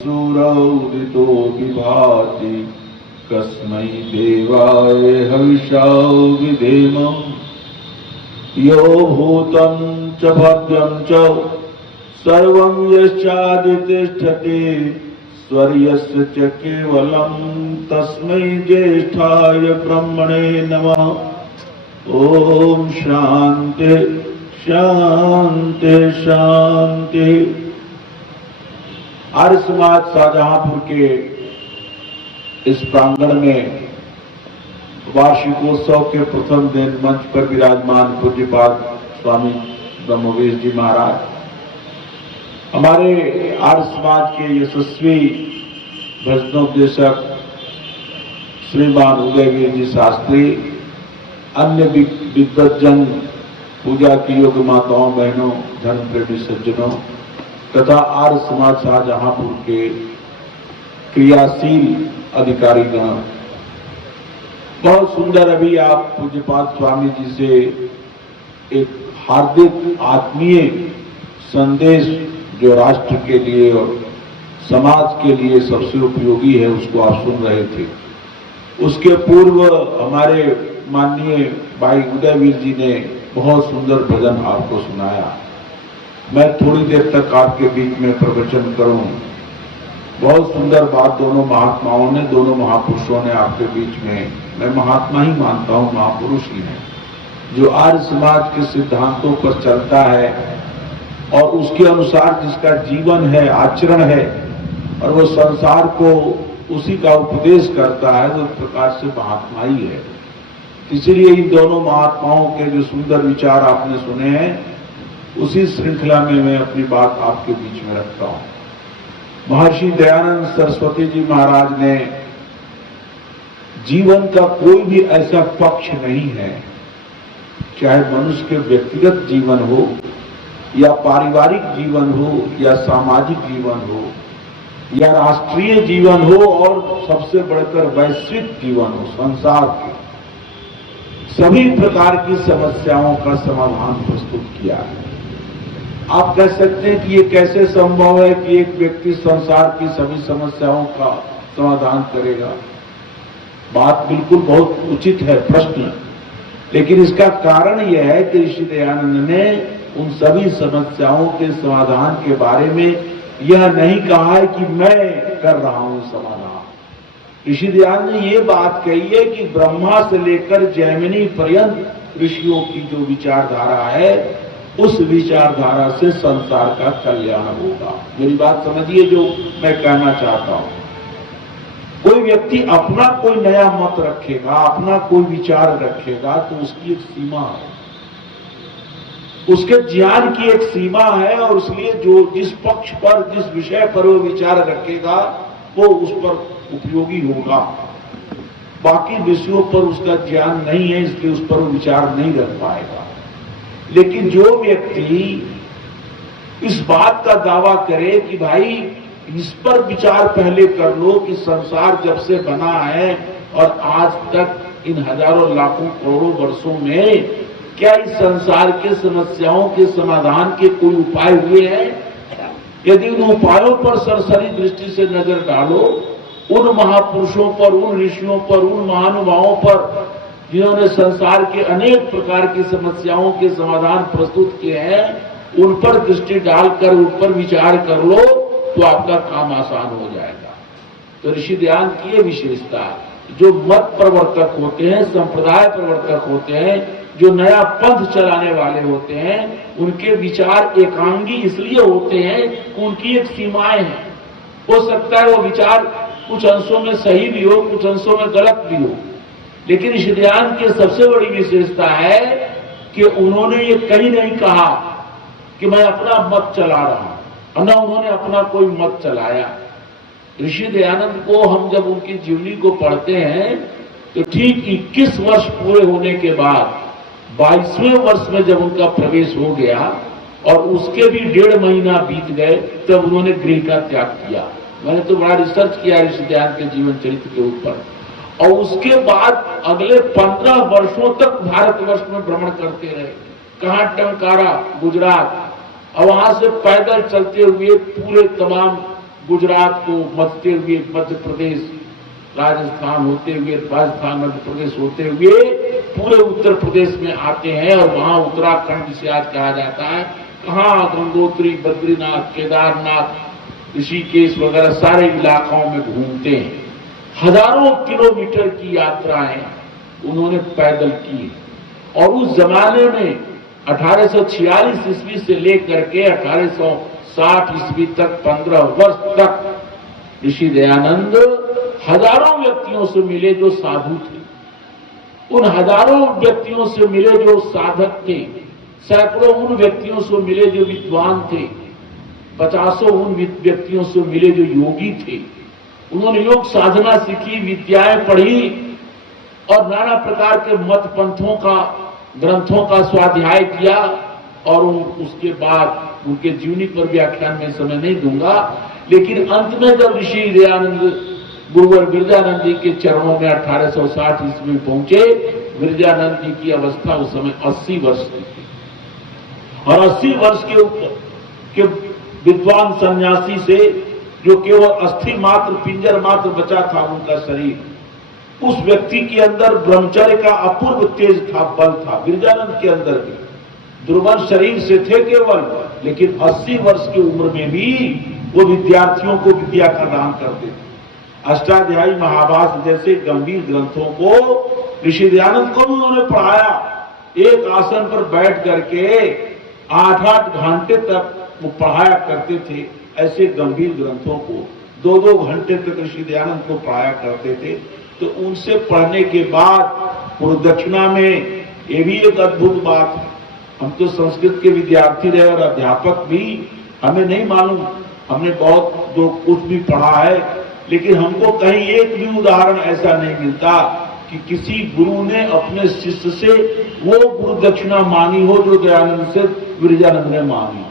सुरौदितो विभाति कस्मै देवाय हविषा विधेम यो भूतं च भव्यं च सर्वं यश्चादितिष्ठति स्वर्यस्य च केवलं तस्मै ज्येष्ठाय ब्रह्मणे नमः। ओम शांति शांति शांति। आर्य समाज शाहजहांपुर के इस प्रांगण में वार्षिकोत्सव के प्रथम दिन मंच पर विराजमान पूज्यपाद स्वामी ब्रह्मवेश जी महाराज, हमारे आर्य समाज के यशस्वी भजनोपदेशक श्रीमान उदयवीर जी शास्त्री, अन्य विद्वज्जन, पूजा की योग्य माताओं बहनों, धर्म प्रेमी सज्जनों तथा आर्य समाज शाहजहांपुर के क्रियाशील अधिकारीगण, बहुत सुंदर अभी आप पूज्यपाद स्वामी जी से एक हार्दिक आत्मीय संदेश जो राष्ट्र के लिए और समाज के लिए सबसे उपयोगी है उसको आप सुन रहे थे। उसके पूर्व हमारे माननीय भाई उदयवीर जी ने बहुत सुंदर भजन आपको सुनाया। मैं थोड़ी देर तक आपके बीच में प्रवचन करूं। बहुत सुंदर बात दोनों महात्माओं ने, दोनों महापुरुषों ने आपके बीच में, मैं महात्मा ही मानता हूं, महापुरुष ही है, जो आर्य समाज के सिद्धांतों पर चलता है और उसके अनुसार जिसका जीवन है, आचरण है और वो संसार को उसी का उपदेश करता है, तो एक प्रकार से महात्मा ही है। इसलिए इन दोनों महात्माओं के जो सुंदर विचार आपने सुने हैं, उसी श्रृंखला में मैं अपनी बात आपके बीच में रखता हूं। महर्षि दयानंद सरस्वती जी महाराज ने जीवन का कोई भी ऐसा पक्ष नहीं है, चाहे मनुष्य के व्यक्तिगत जीवन हो या पारिवारिक जीवन हो या सामाजिक जीवन हो या राष्ट्रीय जीवन हो और सबसे बढ़कर वैश्विक जीवन हो, संसार के सभी प्रकार की समस्याओं का समाधान प्रस्तुत किया है। आप कह सकते हैं कि ये कैसे संभव है कि एक व्यक्ति संसार की सभी समस्याओं का समाधान करेगा। बात बिल्कुल बहुत उचित है प्रश्न, लेकिन इसका कारण यह है कि ऋषि दयानंद ने उन सभी समस्याओं के समाधान के बारे में यह नहीं कहा है कि मैं कर रहा हूं समाधान। ऋषि दयानंद ने ये बात कही है कि ब्रह्मा से लेकर जैमिनी पर्यंत ऋषियों की जो विचारधारा है, उस विचारधारा से संसार का कल्याण होगा। मेरी बात समझिए जो मैं कहना चाहता हूं। कोई व्यक्ति अपना कोई नया मत रखेगा, अपना कोई विचार रखेगा, तो उसकी एक सीमा है, उसके ज्ञान की एक सीमा है और इसलिए जो जिस पक्ष पर, जिस विषय पर वो विचार रखेगा वो उस पर उपयोगी होगा। बाकी विषयों पर उसका ज्ञान नहीं है, इसलिए उस पर वो विचार नहीं रख पाएगा। लेकिन जो व्यक्ति इस बात का दावा करे कि भाई इस पर विचार पहले कर लो कि संसार जब से बना है और आज तक इन हजारों लाखों करोड़ों वर्षों में क्या इस संसार के समस्याओं के समाधान के कोई उपाय हुए हैं? यदि उन उपायों पर सरसरी दृष्टि से नजर डालो, उन महापुरुषों पर, उन ऋषियों पर, उन महानुभावों पर जिन्होंने संसार के अनेक प्रकार की समस्याओं के समाधान प्रस्तुत किए हैं, उन पर दृष्टि डालकर उन पर विचार कर लो तो आपका काम आसान हो जाएगा। तो ऋषि ध्यान की ये विशेषता, जो मत प्रवर्तक होते हैं, संप्रदाय प्रवर्तक होते हैं, जो नया पंथ चलाने वाले होते हैं, उनके विचार एकांगी इसलिए होते हैं कि उनकी एक सीमाएं हैं। हो सकता है वो विचार कुछ अंशों में सही भी हो, कुछ अंशों में गलत भी हो, लेकिन ऋषि ध्यान की सबसे बड़ी विशेषता है कि उन्होंने ये कहीं नहीं कहा कि मैं अपना मत चला रहा हूं, न उन्होंने अपना कोई मत चलाया। ऋषि दयानंद को हम जब उनकी जीवनी को पढ़ते हैं तो ठीक 21 वर्ष पूरे होने के बाद 22वें वर्ष में जब उनका प्रवेश हो गया और उसके भी 1.5 महीना बीत गए, तब उन्होंने गृह का त्याग किया। मैंने तो बड़ा रिसर्च किया ऋषि दयानंद के जीवन चरित्र के ऊपर, और उसके बाद अगले 15 वर्षों तक भारतवर्ष में भ्रमण करते रहे। कहां टंकारा, गुजरात, और वहां से पैदल चलते हुए पूरे तमाम गुजरात को मचते हुए मध्य प्रदेश, राजस्थान होते हुए, राजस्थान मध्य प्रदेश होते हुए पूरे उत्तर प्रदेश में आते हैं और वहां उत्तराखंड जिसे आज कहा जाता है, कहाँ गंगोत्री, बद्रीनाथ, केदारनाथ, ऋषिकेश वगैरह सारे इलाकों में घूमते हैं। हजारों किलोमीटर की यात्राएं उन्होंने पैदल की और उस जमाने में 1846 ईस्वी से लेकर के 1860 ईस्वी तक 15 वर्ष तक ऋषि दयानंद हजारों व्यक्तियों से मिले जो साधु थे, उन हजारों व्यक्तियों से मिले जो साधक थे, सैकड़ों उन व्यक्तियों से मिले जो विद्वान थे, 50 उन व्यक्तियों से मिले जो योगी थे। उन्होंने योग साधना सीखी, विद्याएं पढ़ी और नाना प्रकार के मत पंथों का, ग्रंथों का स्वाध्याय किया और उसके बाद उनके जीवनी पर व्याख्यान में समय नहीं दूंगा, लेकिन अंत में जब ऋषि दयानंद गुरुवर विरजानंद जी के चरणों में 1860 ईस्वी में पहुंचे, विरजानंद जी की अवस्था उस समय 80 वर्ष की थी और 80 वर्ष के विद्वान सन्यासी से जो केवल अस्थि मात्र, पिंजर मात्र बचा था उनका शरीर, उस व्यक्ति के अंदर ब्रह्मचर्य का अपूर्व तेज था, बल था। विरजानंद के अंदर भी दुर्बल शरीर से थे केवल, लेकिन 80 वर्ष की उम्र में भी वो विद्यार्थियों को विद्या का दान करते थे। अष्टाध्यायी महाभाष्य जैसे गंभीर ग्रंथों को ऋषि दयानंद को भी उन्होंने पढ़ाया। एक आसन पर बैठ करके 8-8 घंटे तक वो पढ़ाया करते थे। ऐसे गंभीर ग्रंथों को 2-2 घंटे तक ऋषि दयानंद को पढ़ाया करते थे। तो उनसे पढ़ने के बाद गुरुदक्षिणा में, ये भी एक अद्भुत बात है, हम तो संस्कृत के विद्यार्थी रहे और अध्यापक भी, हमें नहीं मालूम, हमने बहुत जो कुछ भी पढ़ा है, लेकिन हमको कहीं एक भी उदाहरण ऐसा नहीं मिलता कि किसी गुरु ने अपने शिष्य से वो गुरु दक्षिणा मांगी हो जो दयानंद से विरजानंद ने मांगी।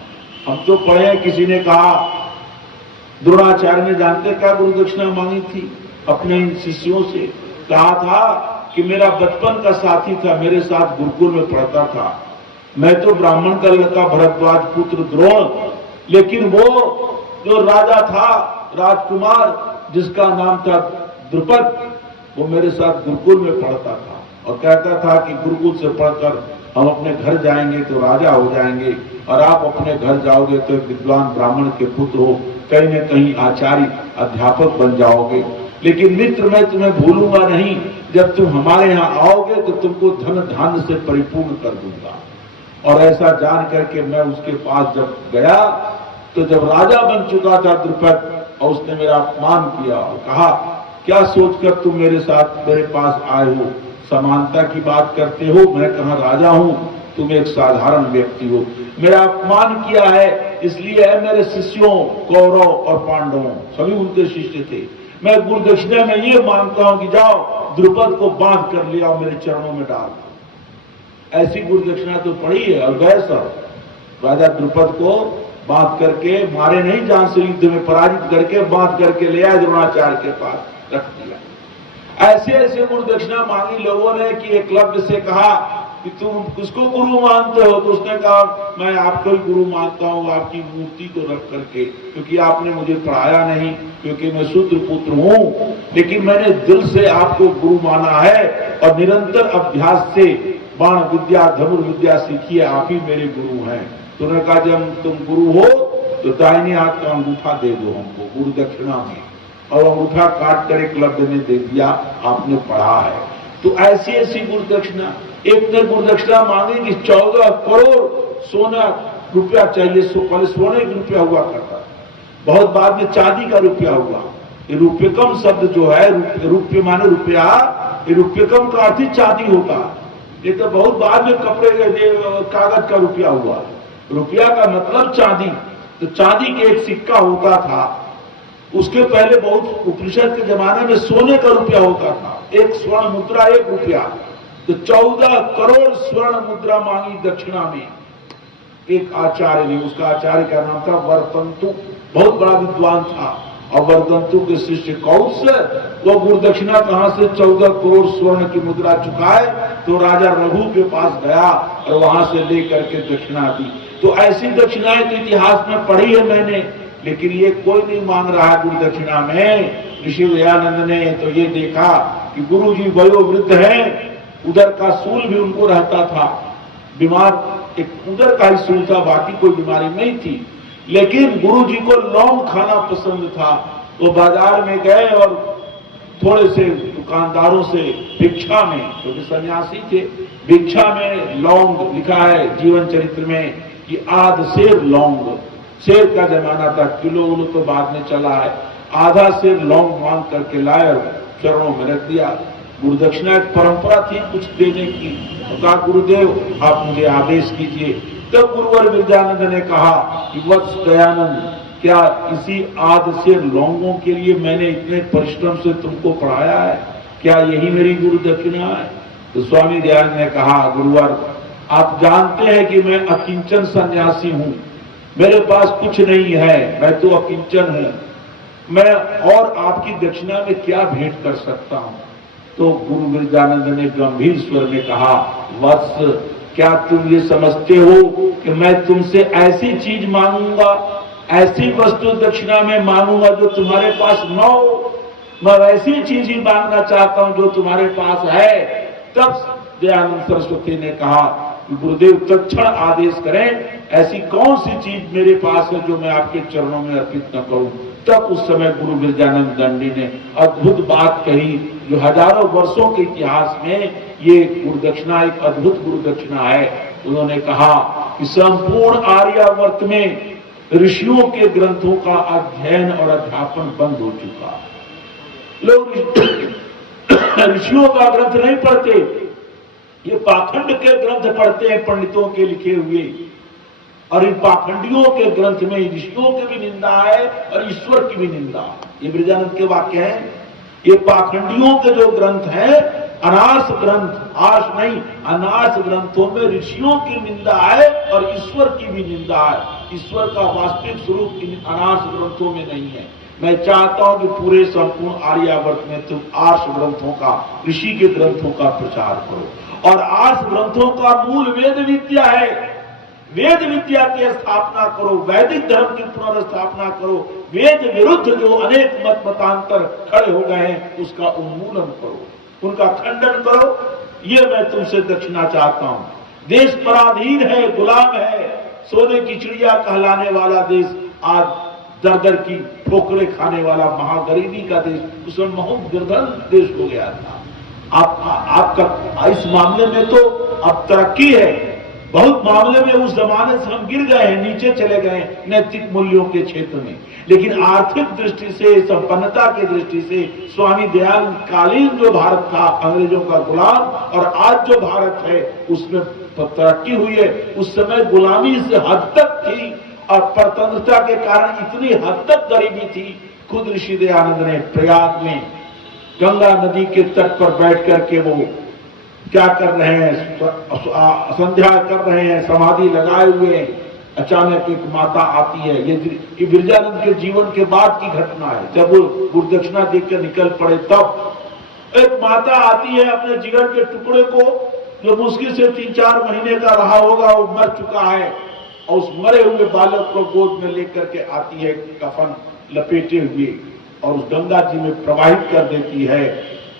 हम तो पढ़े, किसी ने कहा, द्रोणाचार्य ने जानते क्या गुरु दक्षिणा मांगी थी अपने इन शिष्यों से? कहा था कि मेरा बचपन का साथी था, मेरे साथ गुरुकुल में पढ़ता था, मैं तो ब्राह्मण का लड़का भरद्वाज पुत्र द्रोण, लेकिन वो जो राजा था, राजकुमार जिसका नाम था द्रुपद, वो मेरे साथ गुरुकुल में पढ़ता था और कहता था कि गुरुकुल से पढ़कर हम अपने घर जाएंगे तो राजा हो जाएंगे और आप अपने घर जाओगे तो विद्वान ब्राह्मण के पुत्र हो, कहीं न कहीं आचार्य अध्यापक बन जाओगे, लेकिन मित्र मैं तुम्हें भूलूंगा नहीं, जब तुम हमारे यहाँ आओगे तो तुमको धन धान्य से परिपूर्ण कर दूंगा। और ऐसा जान करके मैं उसके पास जब गया तो जब राजा बन चुका था द्रुपद, और उसने मेरा अपमान किया और कहा, क्या सोचकर तुम मेरे साथ मेरे पास आए हो, समानता की बात करते हो, मैं कहाँ राजा हूं, तुम एक साधारण व्यक्ति हो, मेरा अपमान किया है, इसलिए है मेरे शिष्यों कौरव और पांडवों सभी उनके शिष्य थे, मैं गुरुदक्षिणा में ये मांगता हूं कि जाओ द्रुपद को बांध कर ले आओ, मेरे चरणों में डाल दो। ऐसी गुरुदक्षिणा तो पड़ी है। और गए सब, राजा द्रुपद को बांध करके, मारे नहीं, जान से युद्ध में पराजित करके बांध करके ले आए, द्रोणाचार्य के पास रख दिया। ऐसे ऐसे गुरुदक्षिणा मांगी लोगों ने कि एकलव्य से कहा कि तुम किसको गुरु मानते हो? तो उसने कहा, मैं आपको ही गुरु मानता हूँ, आपकी मूर्ति को रख करके, क्योंकि आपने मुझे पढ़ाया नहीं, क्योंकि मैं शूद्र पुत्र हूँ, लेकिन मैंने दिल से आपको गुरु माना है और निरंतर अभ्यास से बाण विद्या, धनुर्विद्या सीखी है, आप ही मेरे गुरु हैं। तो उन्होंने कहा, जब तुम गुरु हो तो दाहिने हाथ का अंगूठा दे दो हमको गुरु दक्षिणा में, और अंगूठा काट कर एकलव्य ने दे दिया, आपने पढ़ा है। तो ऐसी ऐसी गुरु दक्षिणा, एक ने गुरु दक्षिणा मांगी कि 14 करोड़ सोना रुपया चाहिए। पहले सोने का रुपया हुआ करता, बहुत बाद में चांदी का रुपया हुआ। ये रुपयकम शब्द जो है, रुपये माने रुपया, ये रुपयकम का अर्थ ही चांदी होता, ये तो बहुत बाद में कपड़े कागज का रुपया हुआ। रुपया का मतलब चांदी, तो चांदी के एक सिक्का होता था, उसके पहले बहुत उपनिषद के जमाने में सोने का रुपया होता था, एक स्वर्ण मुद्रा 1 रुपया। तो 14 करोड़ स्वर्ण मुद्रा मांगी दक्षिणा में एक आचार्य ने। उसका आचार्य का नाम था वरतंतु, बहुत बड़ा विद्वान था। और वरतंतु के शिष्य कौश, वो गुरु दक्षिणा कहां से 14 करोड़ स्वर्ण की मुद्रा चुकाए? तो राजा रघु के पास गया और वहां से लेकर के दक्षिणा दी। तो ऐसी दक्षिणाएं तो इतिहास में पढ़ी है मैंने, लेकिन ये कोई नहीं मांग रहा गुरु दक्षिणा में। ऋषि दयानंद ने तो ये देखा कि गुरु जी वयोवृद्ध हैं, उधर का सूल भी उनको रहता था, बीमार एक उधर का ही सूल था, बाकी कोई बीमारी नहीं थी। लेकिन गुरु जी को लौंग खाना पसंद था, वो बाजार में गए और थोड़े से दुकानदारों से भिक्षा में, क्योंकि सन्यासी थे, भिक्षा में लौंग, लिखा है जीवन चरित्र में कि आध सेर लौंग, सेर का जमाना था, किलो उलो तो बाद में चला है, आधा सेर लौंग मांग करके लाए और चरणों में रख दिया। गुरु दक्षिणा एक परंपरा थी कुछ देने की, तो कहा गुरुदेव आप मुझे आदेश कीजिए। तब गुरुवर विद्यानंद ने कहा कि वत्स दयानंद, क्या इसी आध सेर लौंगों के लिए मैंने इतने परिश्रम से तुमको पढ़ाया है? क्या यही मेरी गुरु दक्षिणा है? तो स्वामी दयानंद ने कहा गुरुवर आप जानते हैं कि मैं अकिंचन सन्यासी हूं, मेरे पास कुछ नहीं है, मैं तो अकिंचन हूं, मैं और आपकी दक्षिणा में क्या भेंट कर सकता हूं? तो गुरु विद्यानंद ने गंभीर स्वर में कहा वत्स, क्या तुम ये समझते हो कि मैं तुमसे ऐसी चीज मांगूंगा, ऐसी वस्तु दक्षिणा में मांगूंगा जो तुम्हारे पास न हो? मैं वैसी चीज ही मांगना चाहता हूं जो तुम्हारे पास है। तब दयानंद सरस्वती ने कहा गुरुदेव तत्क्षण आदेश करें, ऐसी कौन सी चीज मेरे पास है जो मैं आपके चरणों में अर्पित न करूं? तब उस समय गुरु विरजानंद दंडी ने अद्भुत बात कही, जो हजारों वर्षों के इतिहास में ये गुरु दक्षिणा एक अद्भुत गुरु दक्षिणा है। उन्होंने कहा कि संपूर्ण आर्यावर्त में ऋषियों के ग्रंथों का अध्ययन और अध्यापन बंद हो चुका। लोग ऋषियों का ग्रंथ नहीं पढ़ते, ये पाखंड के ग्रंथ पढ़ते हैं, पंडितों के लिखे हुए, और इन पाखंडियों के ग्रंथ में ऋषियों की भी निंदा है और ईश्वर की भी निंदा। ये विरजानंद के वाक्य हैं। ये पाखंडियों के जो ग्रंथ हैं, अनार्स ग्रंथ, आर्ष नहीं, अनार्स ग्रंथों में ऋषियों की निंदा है और ईश्वर की भी निंदा है। ईश्वर का वास्तविक स्वरूप इन अनार्स ग्रंथों में नहीं है। मैं चाहता हूं कि पूरे संपूर्ण आर्यावर्त में तुम आर्ष ग्रंथों का, ऋषि के ग्रंथों का प्रचार करो। और आर्ष ग्रंथों का मूल वेद विद्या है, वेद विद्या की स्थापना करो, वैदिक धर्म की पुनर्स्थापना करो, वेद विरुद्ध जो अनेक मत मतांतर खड़े हो गए हैं उसका उन्मूलन करो, उनका खंडन करो। ये मैं तुमसे दक्षिणा चाहता हूं। देश पराधीन है, गुलाम है, सोने की चिड़िया कहलाने वाला देश आज दर दर की ठोकरें खाने वाला महागरीबी का देश, उसमें बहुत निर्धन देश हो गया था। आपका इस मामले में तो अब तरक्की है, बहुत मामले में उस जमाने से हम गिर गए हैं, नीचे चले गए नैतिक मूल्यों के क्षेत्र में। लेकिन आर्थिक दृष्टि से, संपन्नता की दृष्टि से स्वामी दयानंद कालीन जो भारत था अंग्रेजों का गुलाम, और आज जो भारत है उसमें तरक्की हुई है। उस समय गुलामी इस हद तक थी और परतंत्रता के कारण इतनी हद तक गरीबी थी। खुद ऋषि दयानंद ने प्रयाग में गंगा नदी के तट पर बैठ करके वो क्या कर रहे हैं, संध्या कर रहे हैं, समाधि लगाए हुए हैं। अचानक एक माता आती है, ये विरजानंद के जीवन के बाद की घटना है। जब वो गुरु दक्षिणा देकर निकल पड़े तब एक माता आती है, अपने जिगर के टुकड़े को जो मुश्किल से 3-4 महीने का रहा होगा, वो मर चुका है, और उस मरे हुए बालक को गोद में लेकर के आती है, कफन लपेटे हुए, और उस गंगा जी में प्रवाहित कर देती है।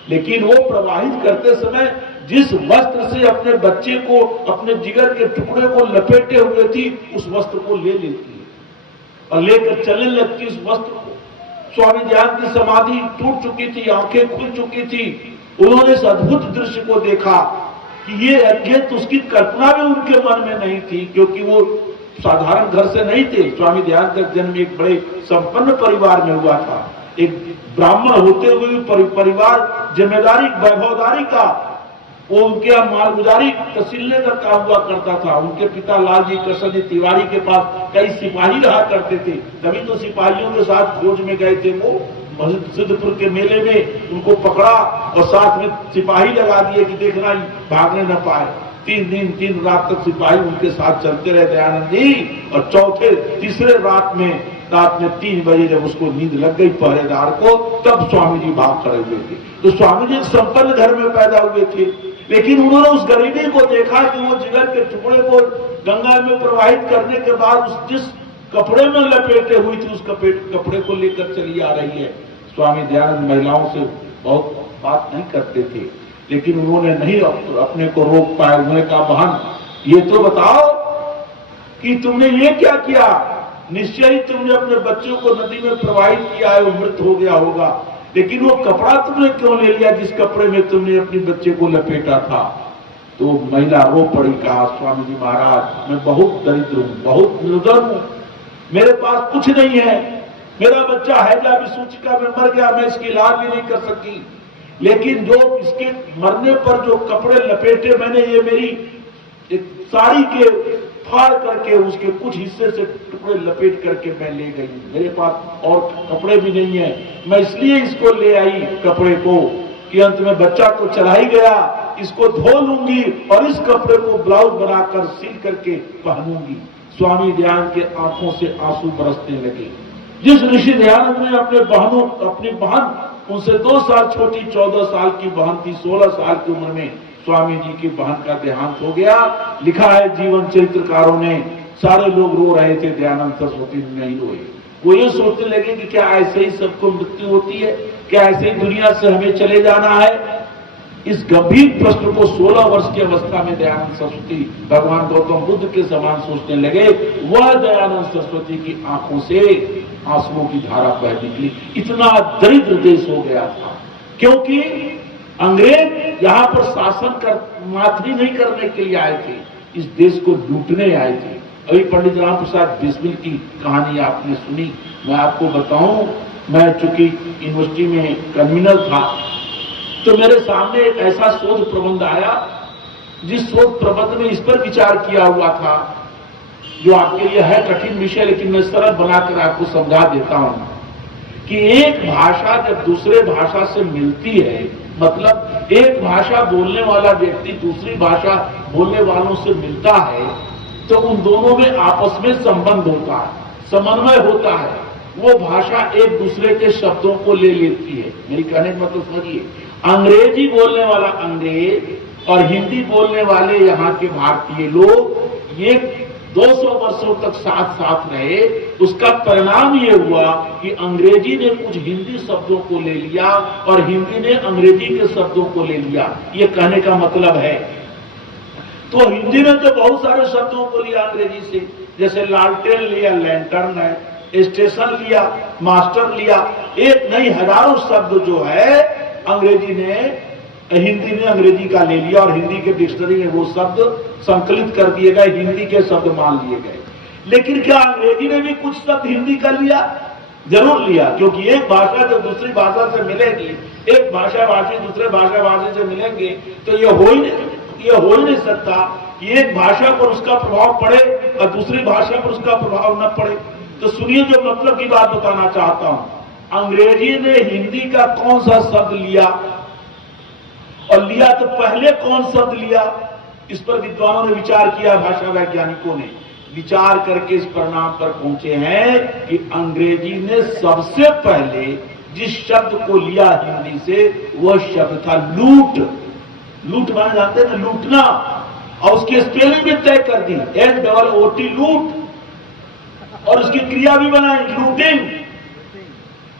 लेकिन वो प्रवाहित करते समय जिस वस्त्र से अपने बच्चे को, अपने जिगर के टुकड़े को लपेटे हुए थी, उस वस्त्र को ले लेती है और लेकर चलने लगती उस वस्त्र को। स्वामी दयानंद की समाधि टूट चुकी थी, आंखें खुल चुकी थी। उन्होंने इस अद्भुत दृश्य को देखा कि ये तो उसकी कल्पना भी उनके मन में नहीं थी, क्योंकि वो साधारण घर से नहीं थे। स्वामी दयानंद का जन्म एक बड़े संपन्न परिवार में हुआ था। एक ब्राह्मण होते हुए भी परिवार जिम्मेदारी, वैभवदारी का, वो उनके यहाँ मालगुजारी तहसीलने का काम हुआ करता था। उनके पिता लालजी कृष्ण जी तिवारी के पास कई सिपाही रहा करते थे, तभी तो सिपाहियों के साथ खोज में गए थे। वो सिद्धपुर के मेले में उनको पकड़ा और साथ में सिपाही लगा दिए कि देखना भागने न पाए। 3 दिन 3 रात तक सिपाही उनके साथ चलते रहे दयानंद जी, और तीसरे रात में 3 बजे जब उसको नींद लग गई पहरेदार को, तब स्वामी जी भाग खड़े हुए थे। तो स्वामी जी एक संपन्न घर में पैदा हुए थे, लेकिन उन्होंने उस गरीबी को देखा कि वो जिगर के टुकड़े को गंगा में प्रवाहित करने के बाद जिस कपड़े में लपेटे हुई थी, उस कपड़े को लेकर चली आ रही है। स्वामी दयानंद महिलाओं से बहुत बात नहीं करते थे, लेकिन उन्होंने नहीं अपने को रोक पाए। उन्होंने कहा, बहन ये तो बताओ कि तुमने ये क्या किया? निश्चय ही तुमने अपने बच्चों को नदी में प्रवाहित किया है, वो मृत हो गया होगा, लेकिन वो कपड़ा तुमने क्यों ले लिया जिस कपड़े में तुमने अपने बच्चे को लपेटा था? तो महिला रो पड़ी, कहा, स्वामी जी महाराज, मैं बहुत दरिद्र हूं, बहुत निर्धन हूं, मेरे पास कुछ नहीं है, मेरा बच्चा हैजा विसूचिका में मर गया, मैं इसकी इलाज भी नहीं कर सकी, लेकिन जो इसके मरने पर जो कपड़े लपेटे मैंने, ये मेरी एक साड़ी के फाड़ करके उसके कुछ हिस्से से टुकड़े लपेट करके मैं ले गई, मेरे पास और कपड़े भी नहीं है, मैं इसलिए इसको ले आई कपड़े को कि अंत में बच्चा तो चला ही गया, इसको धो लूंगी और इस कपड़े को ब्लाउज बनाकर सिल करके पहनूंगी। स्वामी दयानंद के आंखों से आंसू बरसने लगे। जिस ऋषि दयानंद ने अपनी बहन, उनसे 2 साल छोटी 14 साल की बहन थी, 16 साल की उम्र में स्वामी जी की बहन का देहांत हो गया। लिखा है जीवन चरित्रकारों ने, सारे लोग रो रहे थे, दयानंद सरस्वती नहीं रोए। वो ये सोचने लगे कि क्या ऐसे ही सबको मृत्यु होती है, क्या ऐसे ही दुनिया से हमें चले जाना है? इस गंभीर प्रश्न को 16 वर्ष की अवस्था में दयानंद सरस्वती भगवान गौतम बुद्ध के समान सोचने लगे। वह दयानंद सरस्वती की आंखों से आंसुओं की धारा बह निकली। इतना दरिद्र देश हो गया था, क्योंकि अंग्रेज यहां पर शासन कर माथी नहीं करने के लिए आए थे, इस देश को लूटने आए थे। अभी पंडित राम प्रसाद बिस्मिल की कहानी आपने सुनी, मैं आपको बताऊं, मैं चूंकि यूनिवर्सिटी में कन्वीनर था, तो मेरे सामने एक ऐसा शोध प्रबंध आया जिस शोध प्रबंध में इस पर विचार किया हुआ था, जो आपके लिए है कठिन विषय, लेकिन मैं सरल बनाकर आपको समझा देता हूं कि एक भाषा जब दूसरे भाषा से मिलती है, मतलब एक भाषा बोलने वाला व्यक्ति दूसरी भाषा बोलने वालों से मिलता है, तो उन दोनों में आपस में संबंध होता है, समन्वय होता है, वो भाषा एक दूसरे के शब्दों को ले लेती है। मेरी कहने का मतलब समझिए, अंग्रेजी बोलने वाला अंग्रेज और हिंदी बोलने वाले यहाँ के भारतीय लोग ये 200 वर्षों तक साथ साथ रहे। उसका परिणाम ये हुआ कि अंग्रेजी ने कुछ हिंदी शब्दों को ले लिया और हिंदी ने अंग्रेजी के शब्दों को ले लिया। ये कहने का मतलब है, तो हिंदी ने तो बहुत सारे शब्दों को लिया अंग्रेजी से, जैसे लालटेन लिया, लैंटर्न है, स्टेशन लिया, मास्टर लिया, एक नहीं हजारों शब्द जो है अंग्रेजी ने, हिंदी ने अंग्रेजी का ले लिया और हिंदी के डिक्शनरी में वो शब्द संकलित कर दिए गए, हिंदी के शब्द मान लिए गए। लेकिन क्या अंग्रेजी ने भी कुछ शब्द हिंदी का लिया? जरूर लिया, क्योंकि एक भाषा जब दूसरी भाषा से मिलेगी, एक भाषा भाषी दूसरे भाषा भाषी से मिलेंगे, तो ये हो ही नहीं सकता कि एक भाषा पर उसका प्रभाव पड़े और दूसरी भाषा पर उसका प्रभाव न पड़े। तो सुनिए, जो मतलब की बात बताना चाहता हूं, अंग्रेजी ने हिंदी का कौन सा शब्द लिया, और लिया तो पहले कौन शब्द लिया, इस पर विद्वानों ने विचार किया, भाषा वैज्ञानिकों ने विचार करके इस परिणाम पर पहुंचे हैं कि अंग्रेजी ने सबसे पहले जिस शब्द को लिया हिंदी से, वह शब्द था लूट। लूट माने जानते हैं ना, लूटना, और उसकी स्पेलिंग भी तय कर दी, LOOT, लूट, और उसकी क्रिया भी बनाई, लूटिंग।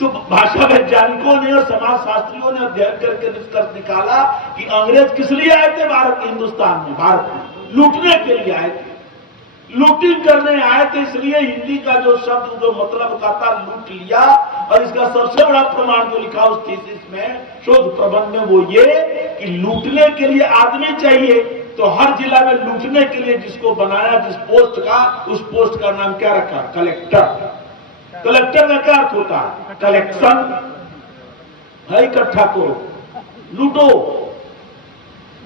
तो भाषा वैज्ञानिकों ने और समाज शास्त्रियों ने अध्ययन करके निष्कर्ष निकाला कि अंग्रेज किस लिए आए थे भारत, हिंदुस्तान में, भारत में लूटने के लिए आए थे, लूटिंग करने आए थे। इसलिए हिंदी का जो शब्द जो मतलब का था लूट लिया। और इसका सबसे बड़ा प्रमाण जो लिखा उस थीसिस में, शोध प्रबंध में, वो ये कि लूटने के लिए आदमी चाहिए, तो हर जिला में लूटने के लिए जिसको बनाया, जिस पोस्ट का, उस पोस्ट का नाम क्या रखा? कलेक्टर। कलेक्टर का क्या अर्थ होता है? कलेक्शन है, इकट्ठा करो, लूटो।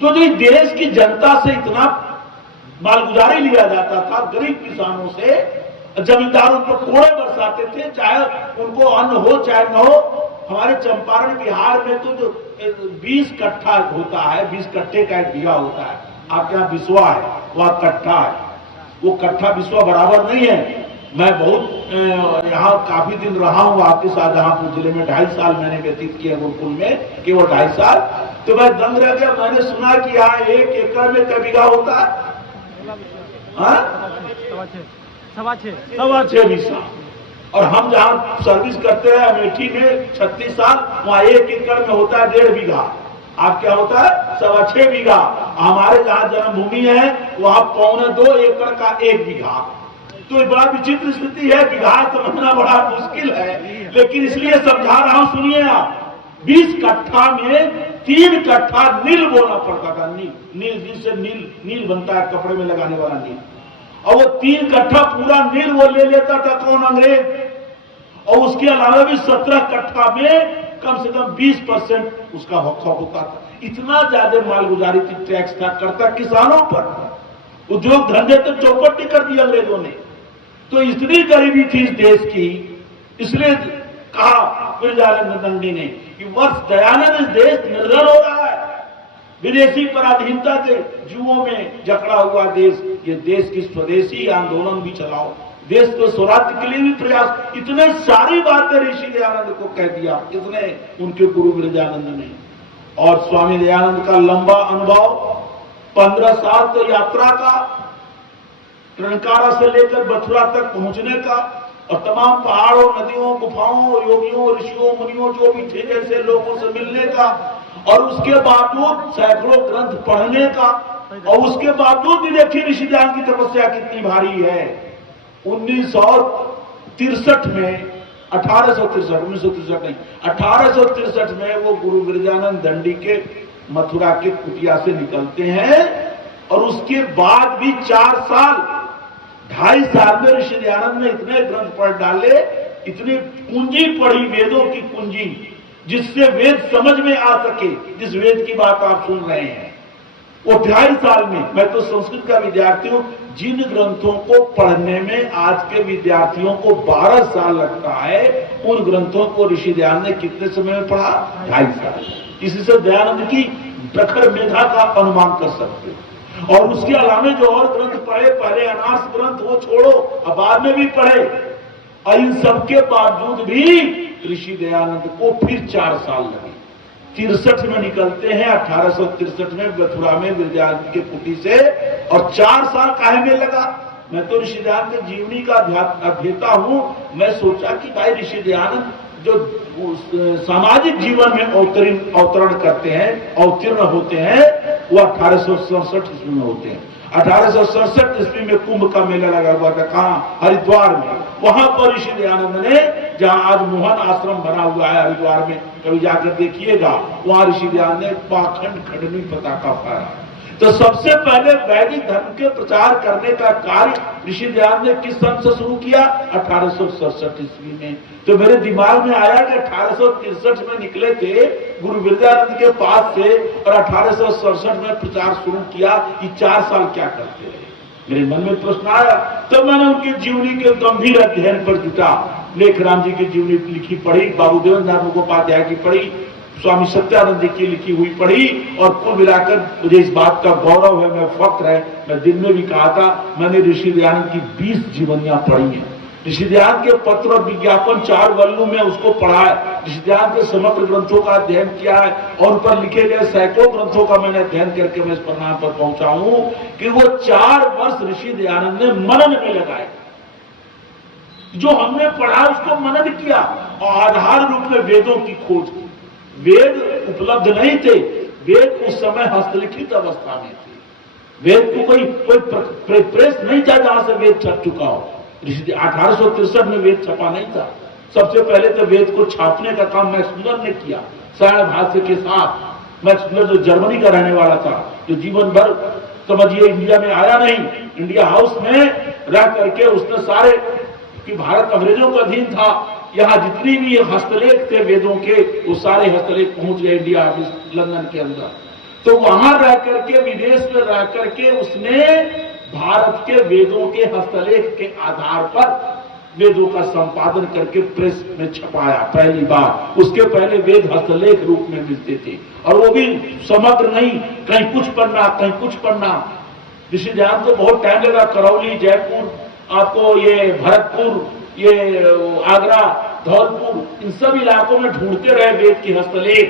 तो जो देश की जनता से इतना मालगुजारी लिया जाता था, गरीब किसानों से, जमींदारों पर कोड़े बरसाते थे, चाहे उनको अन्न हो चाहे न हो। हमारे चंपारण बिहार में तो जो 20 कट्ठा होता है, 20 कट्ठे का एक बीघा होता है, आपके यहाँ बिस्वा है, वह कट्ठा है, वो कट्ठा बिस्वा बराबर नहीं है। मैं बहुत यहाँ काफी दिन रहा हूँ आपके शाहजहांपुर जिले में, 2.5 साल मैंने व्यतीत किया गुरुकुल में, केवल 2.5 साल। तो मैं दंग रह गया, मैंने सुना कि यहाँ 1 एकड़ में कै बीघा होता है? 6.25 बीसा। और हम जहां सर्विस करते हैं अमेठी में 36 साल, वहां 1 एकड़ में होता है 1.5 बीघा। आप क्या होता है 6.25 बीघा। हमारे जहां जन्मभूमि है वहां 1.25 एकड़ का 1 बीघा। तो ये बड़ा विचित्र स्थिति है, बीघा समझना बड़ा मुश्किल है, लेकिन इसलिए समझा रहा हूं, सुनिए आप। 20 कट्ठा में 3 कट्ठा नील बोना पड़ता था। नील जिससे नील बनता है, कपड़े में लगाने वाला नील। और वो 3 कट्ठा पूरा नील वो ले लेता था कौन? अंग्रेज। और उसके अलावा भी 17 कट्ठा में कम से कम 20% उसका हक होता था। इतना ज्यादा मालगुजारी की टैक्स था करता किसानों पर। उद्योग धंधे तो चौपट ही कर दिया अंग्रेजों ने। तो इतनी गरीबी थी इस देश की, इसलिए कहा विरजानंद दंडी ने कि वर्ष दयानंद इस देश निर्धन हो रहा है, विदेशी पराधीनता के जुओं में जकड़ा हुआ देश। ये देश की स्वदेशी आंदोलन भी चलाओ, देश को स्वराज्य के लिए भी प्रयास। इतने सारी बातें ऋषि दयानंद को कह दिया, इतने उनके गुरु विरजानंद ने। और स्वामी दयानंद का लंबा अनुभव 15 साल तो यात्रा का, टंकारा से लेकर मथुरा तक पहुंचने का, और तमाम पहाड़ों, नदियों, गुफाओं, योगियों, ऋषियों, मुनियों जो भी थे जैसे लोगों से मिलने का, और उसके बावजूद सैकड़ों ग्रंथ पढ़ने का। और उसके बावजूद भी देखिए ऋषि दयानंद की तपस्या कितनी भारी है। 1963 में 1863 में वो गुरु विरजानंद दंडी के मथुरा के कुटिया से निकलते हैं। और उसके बाद भी 4 साल 2.5 साल में ऋषि दयानंद ने इतने ग्रंथ पढ़ डाले, इतनी कुंजी पढ़ी, वेदों की कुंजी, जिससे वेद समझ में आ सके। जिस वेद की बात आप सुन रहे हैं वो 2.5 साल में। मैं तो संस्कृत का विद्यार्थी हूं, जिन ग्रंथों को पढ़ने में आज के विद्यार्थियों को 12 साल लगता है, उन ग्रंथों को ऋषि दयानंद ने कितने समय में पढ़ा? 2.5 साल। इसी से दयानंद की प्रखर मेधा का अनुमान कर सकते हो। और उसके अलावा जो और ग्रंथ पढ़े, पहले अनार्स ग्रंथ वो छोड़ो, अब बाद में भी पढ़े। और इन सबके बावजूद भी ऋषि दयानंद को फिर 4 साल लगे। 63 में निकलते हैं, 1863 में मथुरा में विरजानंद के कुटी से। और 4 साल काहे में लगा? मैं तो ऋषि दयानंद की जीवनी का अध्येता हूं। मैं सोचा कि भाई ऋषि दयानंद जो सामाजिक जीवन में अवतरण करते हैं, अवतीर्ण होते हैं, वो 1867 ईस्वी में होते हैं। 1867 ईस्वी में कुंभ का मेला लगा हुआ था। कहाँ? हरिद्वार में। वहां पर ऋषि दयानंद ने, जहां आज मोहन आश्रम बना हुआ है हरिद्वार में, कभी जाकर देखिएगा, वहां ऋषि दयानंद ने पाखंड खंडनी पताका फहराया। तो सबसे पहले वैदिक धर्म के प्रचार करने का कार्य ऋषि दयानंद ने किस सन से शुरू किया? 1867 ईस्वी में। तो मेरे दिमाग में आया कि 1863 में निकले थे गुरु विरजानंद के पास से, और 1867 में प्रचार शुरू किया। ये 4 साल क्या करते रहे? मेरे मन में प्रश्न आया। तो मैंने उनकी जीवनी के गंभीर अध्ययन पर जुटा। लेखराम जी की जीवनी लिखी पढ़ी, बाबू देवेंद्र मुखोपाध्याय की पढ़ी, स्वामी सत्यानंद जी की लिखी हुई पढ़ी। और कुल मिलाकर मुझे इस बात का गौरव है, मैं फख्र है, मैं दिन में भी कहा था, मैंने ऋषि दयानंद की 20 जीवनियां पढ़ी हैं। ऋषि दयानंद के पत्र और विज्ञापन 4 वॉल्यूम में उसको पढ़ा है। ऋषि दयानंद के समग्र ग्रंथों का अध्ययन किया है, और उन पर लिखे गए सैकड़ों ग्रंथों का मैंने अध्ययन करके मैं इस परिणाम पर पहुंचा हूं कि वो 4 वर्ष ऋषि दयानंद ने मनन में लगाए। जो हमने पढ़ा उसको मनन किया, और आधार रूप में वेदों की खोज की। वेद उपलब्ध नहीं थे, वेद उस समय हस्तलिखित अवस्था में थे। वेद को कोई प्रेस नहीं था जहां से वेद छप चुका हो। 1863 में वेद छपा नहीं था। सबसे पहले तो वेद को छापने का काम मैक्स मुलर ने किया, सारे भाष्य के साथ। मैक्स मुलर जो जर्मनी का रहने वाला था, जो जीवन भर समझिए इंडिया में आया नहीं, इंडिया हाउस में रह करके उसने सारे, कि भारत अंग्रेजों का अधीन था, यहाँ जितनी भी हस्तलेख थे वेदों के, वो सारे हस्तलेख पहुंच गए इंडिया लंदन के अंदर। तो वहां रह करके, विदेश में रह करके उसने भारत के वेदों के हस्तलेख के आधार पर वेदों का संपादन करके प्रेस में छपाया पहली बार। उसके पहले वेद हस्तलेख रूप में मिलते थे, और वो भी समग्र नहीं, कहीं कुछ पढ़ना कहीं कुछ पढ़ना। ऋषि दयानंद को बहुत टाइम लगा। करौली, जयपुर, आपको ये भरतपुर, ये आगरा, धौलपुर, इन सब इलाकों में ढूंढते रहे वेद की हस्तलेख।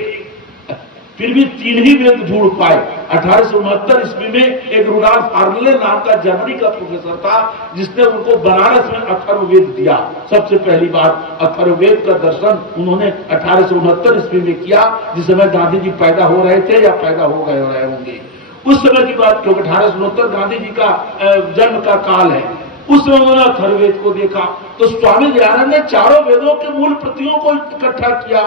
फिर भी 3 ही वेद ढूंढ पाए। 1869 ईस्वी में एक रुडॉल्फ हार्नले नाम का जर्मनी का प्रोफेसर था, जिसने उनको बनारस में अथर्ववेद दिया। सबसे पहली बार अथर्ववेद का दर्शन उन्होंने 1869 ईस्वी में किया, जिस समय गांधी जी पैदा हो रहे थे या पैदा हो गए रहे होंगे। उस समय की बात, क्योंकि 1869 गांधी जी का जन्म का काल है, उस समय उन्होंने अथर्ववेद को देखा। तो स्वामी दयानंद ने चारों वेदों के मूल प्रतियों को इकट्ठा किया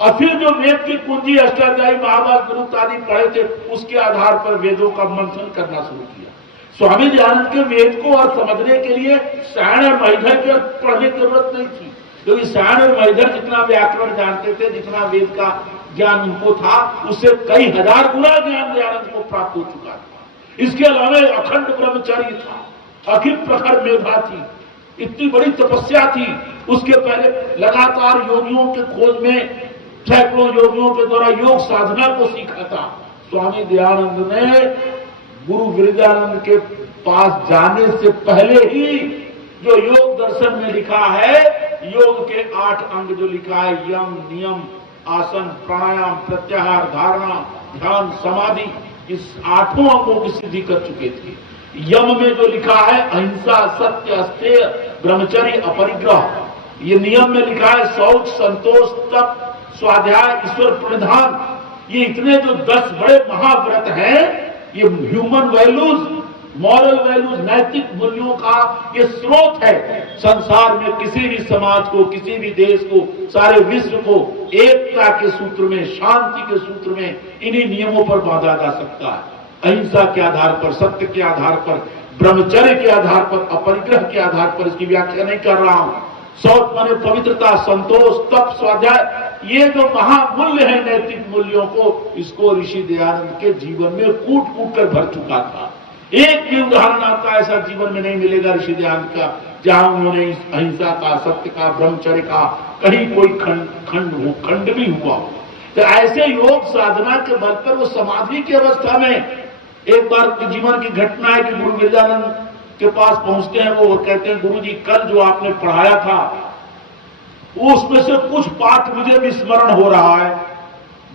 और फिर जो वेद की कुंजी, अष्टाध्यायी, महाभारत, गुरुत आदि पढ़े थे, उसके आधार पर वेदों का मंथन करना शुरू किया। स्वामी दयानंद के वेद को और समझने के लिए सायण और महिधर की पढ़ने की जरूरत नहीं थी, क्योंकि सायण और महिधर जितना व्याकरण जानते थे, जितना वेद का ज्ञान उनको था, उससे कई हजार गुना ज्ञान दयानंद को प्राप्त हो चुका था। इसके अलावा अखंड ब्रह्मचर्य था, अखिल प्रखर मेधा थी, इतनी बड़ी तपस्या थी। उसके पहले लगातार योगियों के खोज में सैकड़ों योगियों के द्वारा योग साधना को सीखा था। स्वामी दयानंद ने गुरु विरजानंद के पास जाने से पहले ही जो योग दर्शन में लिखा है, योग के 8 अंग जो लिखा है, यम, नियम, आसन, प्राणायाम, प्रत्याहार, धारणा, ध्यान, समाधि, इस 8 अंगों की सिद्धि कर चुके थे। यम में जो लिखा है अहिंसा, सत्य, अस्तेय, ब्रह्मचर्य, अपरिग्रह, ये नियम में लिखा है शौच, संतोष, तप, स्वाध्याय, ईश्वर प्रणिधान, ये इतने जो 10 बड़े महाव्रत हैं, ये ह्यूमन वैल्यूज, मॉरल वैल्यूज, नैतिक मूल्यों का ये स्रोत है। संसार में किसी भी समाज को, किसी भी देश को, सारे विश्व को एकता के सूत्र में, शांति के सूत्र में इन्हीं नियमों पर बांधा जा सकता है। अहिंसा के आधार पर, सत्य के आधार पर, ब्रह्मचर्य के आधार पर, अपरिग्रह के आधार पर, इसकी व्याख्या नहीं कर रहा हूं। शौच माने पवित्रता, संतोष, तप, स्वाध्याय, ये जो महामूल्य है नैतिक मूल्यों को, इसको ऋषि दयानंद के जीवन में कूट कूट कर भर चुका था। एक भी उदाहरण आपका ऐसा जीवन में नहीं मिलेगा ऋषि दयानंद का, जहां उन्होंने अहिंसा का, सत्य का, ब्रह्मचर्य का कहीं कोई खंड भी हुआ। तो ऐसे योग साधना के बल पर वो समाधि की अवस्था में, एक बार जीवन की घटना है कि गुरु विरजानंद के पास पहुंचते हैं, वो कहते हैं, गुरु जी कल जो आपने पढ़ाया था उसमें से कुछ पाठ मुझे विस्मरण हो रहा है।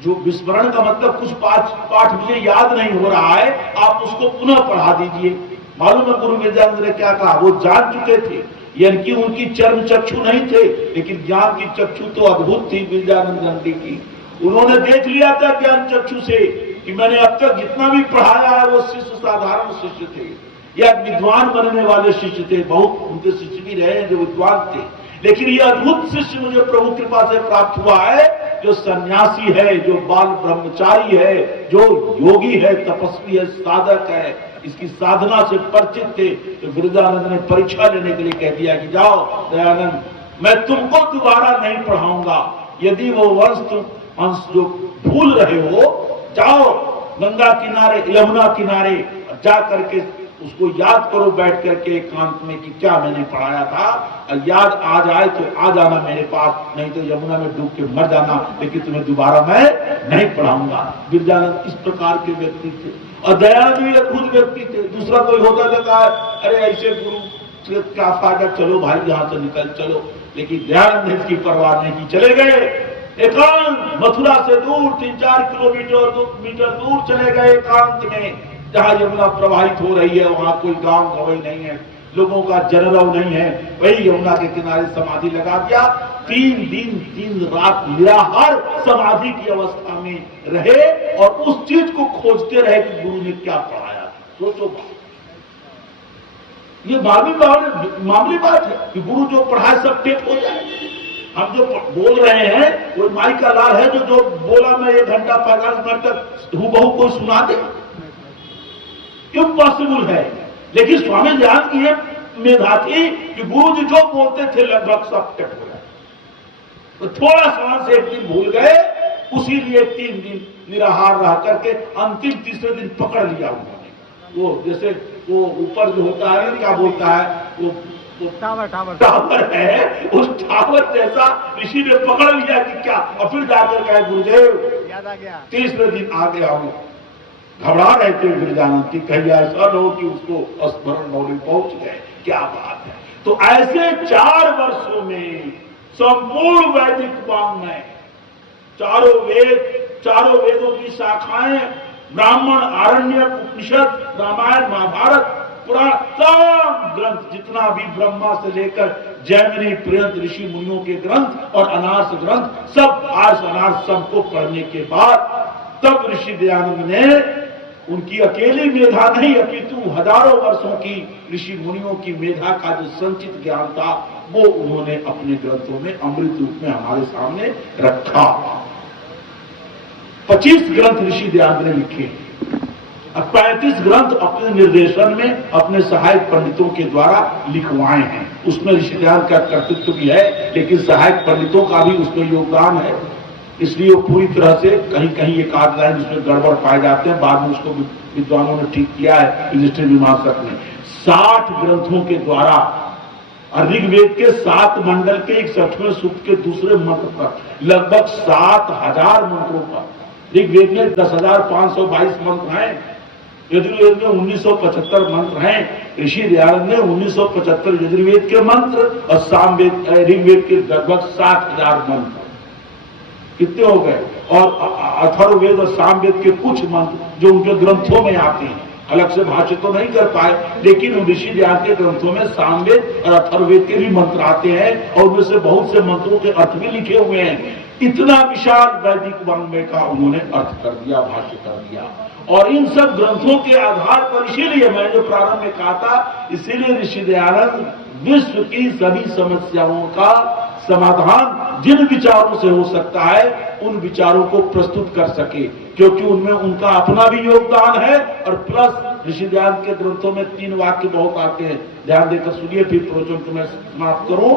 जो विस्मरण का मतलब कुछ पाठ मुझे याद नहीं हो रहा है, आप उसको पुनः पढ़ा दीजिए। मालूम है गुरु विरजानंद ने क्या कहा? वो जान चुके थे, यानी कि उनकी चर्म चक्षु नहीं थे, लेकिन ज्ञान की चक्षु तो अद्भुत थी विरजानंद गांधी की। उन्होंने देख लिया था ज्ञान चक्षु से कि मैंने अब तक जितना भी पढ़ाया है वो शिष्य साधारण शिष्य थे या विद्वान बनने वाले शिष्य थे। बहुत उनके शिष्य भी रहे जो विद्वान थे, लेकिन ये अद्भुत शिष्य मुझे प्रभु कृपा से प्राप्त हुआ है, जो सन्यासी है, जो बाल ब्रह्मचारी है, जो योगी है, तपस्वी है, साधक है, इसकी साधना से परिचित थे। तो विरजानंद ने परीक्षा लेने के लिए कह दिया कि जाओ दयानंद, मैं तुमको दोबारा नहीं पढ़ाऊंगा, यदि वो अंश जो भूल रहे हो, जाओ गंगा किनारे, यमुना किनारे जा करके उसको याद करो बैठ करके एकांत में कि क्या मैंने पढ़ाया था, और याद आ जाए तो आ जाना मेरे पास, नहीं तो यमुना में डूब के मर जाना, लेकिन तुम्हें दोबारा मैं नहीं पढ़ाऊंगा। विरजानंद इस प्रकार के व्यक्ति थे और दयानंद भी अद्भुत व्यक्ति थे। दूसरा कोई होता लगा अरे ऐसे गुरु क्या फायदा, चलो भाई यहां से निकल चलो, लेकिन दयानंद ने इसकी परवाह नहीं की, चले गए एकांत, मथुरा से दूर 3-4 किलोमीटर दूर चले गए एकांत में, जहां यमुना प्रवाहित हो रही है, वहां कोई गांव गवई नहीं है, लोगों का जनरव नहीं है, वही यमुना के किनारे समाधि लगा दिया। 3 दिन 3 रात निराहार समाधि की अवस्था में रहे और उस चीज को खोजते रहे कि गुरु ने क्या पढ़ाया। सोचो, ये मामूली बात है कि गुरु जो पढ़ाए सब टेप हो जाए। हम जो बोल रहे हैं वो माई का लाल है, जो बोला मैं 1 घंटा 50 मिनट तक हूबहू कोई सुना दे, इम्पॉसिबल है। लेकिन स्वामी दयानंद की ये मेधा थी कि गुरु जी जो बोलते थे लगभग सब टेप हो जाए। तो थोड़ा सा से एक दिन भूल गए, उसी लिए 3 दिन निराहार रह करके अंतिम तीसरे दिन पकड़ लिया उन्होंने। वो जैसे वो ऊपर जो होता है क्या बोलता है, वो टावर है, उस टावर जैसा ऋषि ने पकड़ लिया कि क्या, और फिर जाकर कहे गुरुदेव याद आ गया, तीसरे दिन आ गया हूं। घबरा रहे थे विरजानंद की, कहीं ऐसा हो कि उसको स्मरण मौली पहुंच गए, क्या बात है। तो ऐसे 4 वर्षों में संपूर्ण वैदिक वाङ्मय, चारों वेद चारों वेदों की शाखाएं, ब्राह्मण, आरण्यक, उपनिषद, रामायण, महाभारत, पुराण, सब ग्रंथ जितना भी ब्रह्मा से लेकर जैमिनी पर्यंत ऋषि मुनियों के ग्रंथ और अनार्स ग्रंथ, सब आर्ष अनार्स सबको पढ़ने के बाद तब ऋषि दयानंद ने उनकी अकेली मेधा नहीं अपितु हजारों वर्षों की ऋषि मुनियों की मेधा का जो संचित ज्ञान था वो उन्होंने अपने ग्रंथों में अमृत रूप में हमारे सामने रखा। 25 ग्रंथ ऋषि दयानंद ने लिखे, अब 35 ग्रंथ अपने निर्देशन में अपने सहायक पंडितों के द्वारा लिखवाए हैं। उसमें ऋषि दयानंद का कर्तृत्व भी है, लेकिन सहायक पंडितों का भी उसमें योगदान है। इसलिए वो पूरी तरह से कहीं कहीं एक आध लाइन उसमें गड़बड़ पाए जाते हैं, बाद में उसको विद्वानों ने ठीक किया है। युधिष्ठिर मीमांसक ने 60 ग्रंथों के द्वारा ऋग्वेद के 7 मंडल के 61वें सूक्त के दूसरे मंत्र तक लगभग 7000 मंत्रों का, ऋग्वेद में 10,522 मंत्र हैं, यजुर्वेद में 1975 मंत्र हैं। ऋषि दयानंद ने 1975 यजुर्वेद के मंत्र और सामवेद ऋग्वेद के लगभग 60,000 मंत्र कितने हो गए, और अथर्ववेद और सामवेद के कुछ मंत्र जो उनके ग्रंथों में आते हैं, अलग से भाष्य तो नहीं कर पाए, लेकिन ऋषि दयानंद के ग्रंथों में सामवेद और अथर्ववेद के भी मंत्र आते हैं और उनमें से बहुत से मंत्रों के अर्थ भी लिखे हुए हैं। इतना विशाल वैदिक वाङ्मय का उन्होंने अर्थ कर दिया, भाष्य कर दिया। और इन सब ग्रंथों के आधार पर, इसीलिए मैं जो प्रारंभ में कहा था, इसीलिए ऋषि दयानंद विश्व की सभी समस्याओं का समाधान जिन विचारों से हो सकता है उन विचारों को प्रस्तुत कर सके, क्योंकि उनमें उनका अपना भी योगदान है और प्लस ऋषि दयानंद के ग्रंथों में 3 वाक्य बहुत आते हैं। ध्यान देकर सुनिए, फिर प्रवचन को मैं समाप्त करूं।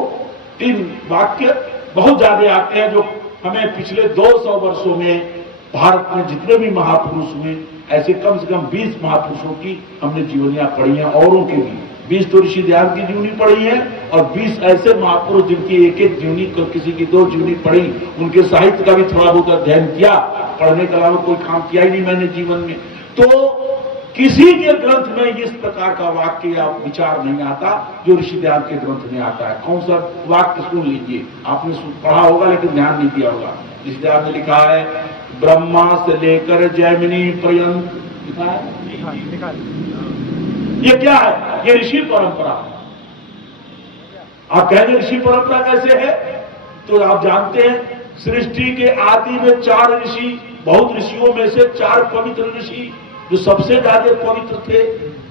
3 वाक्य बहुत ज्यादा आते हैं जो हमें पिछले 200 वर्षों में भारत में जितने भी महापुरुष हुए, ऐसे कम से कम 20 महापुरुषों की हमने जीवनियां पढ़ी हैं, औरों के भी 20 तो ऋषि दयानंद की जीवनी पढ़ी है और 20 ऐसे महापुरुष जिनकी एक एक जीवनी, किसी की 2 जीवनी पढ़ी, उनके साहित्य का भी थोड़ा बहुत अध्ययन किया। पढ़ने के अलावा कोई काम किया ही नहीं मैंने जीवन में। तो किसी के ग्रंथ में इस प्रकार का वाक्य या विचार नहीं आता जो ऋषि दयानंद के ग्रंथ में आता है। कौन सा वाक्य सुन लीजिए, आपने पढ़ा होगा लेकिन ध्यान नहीं दिया होगा। ऋषि दयानंद ने लिखा है, ब्रह्मा से लेकर जैमिनी पर्यंत, लिखा है। ये क्या है? ये ऋषि परंपरा। आप कहेंगे ऋषि परंपरा कैसे है? तो आप जानते हैं सृष्टि के आदि में 4 ऋषि, बहुत ऋषियों में से 4 पवित्र ऋषि जो सबसे ज्यादा पवित्र थे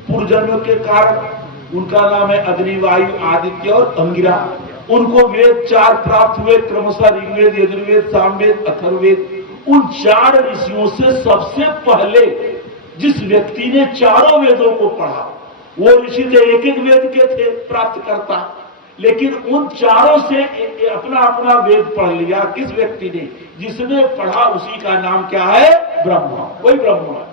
पूर्वजन्मों के कारण, उनका नाम है अग्नि, वायु, आदित्य और अंगिरा। उनको वेद 4 प्राप्त हुए क्रमशः, ऋग्वेद, यजुर्वेद, सामवेद, अथर्ववेद। उन 4 ऋषियों से सबसे पहले जिस व्यक्ति ने चारों वेदों को पढ़ा, वो ऋषि थे, एक एक वेद के थे प्राप्त करता, लेकिन उन चारों से अपना अपना वेद पढ़ लिया। किस व्यक्ति ने? जिसने पढ़ा उसी का नाम क्या है? ब्रह्मा। वही ब्रह्मा है।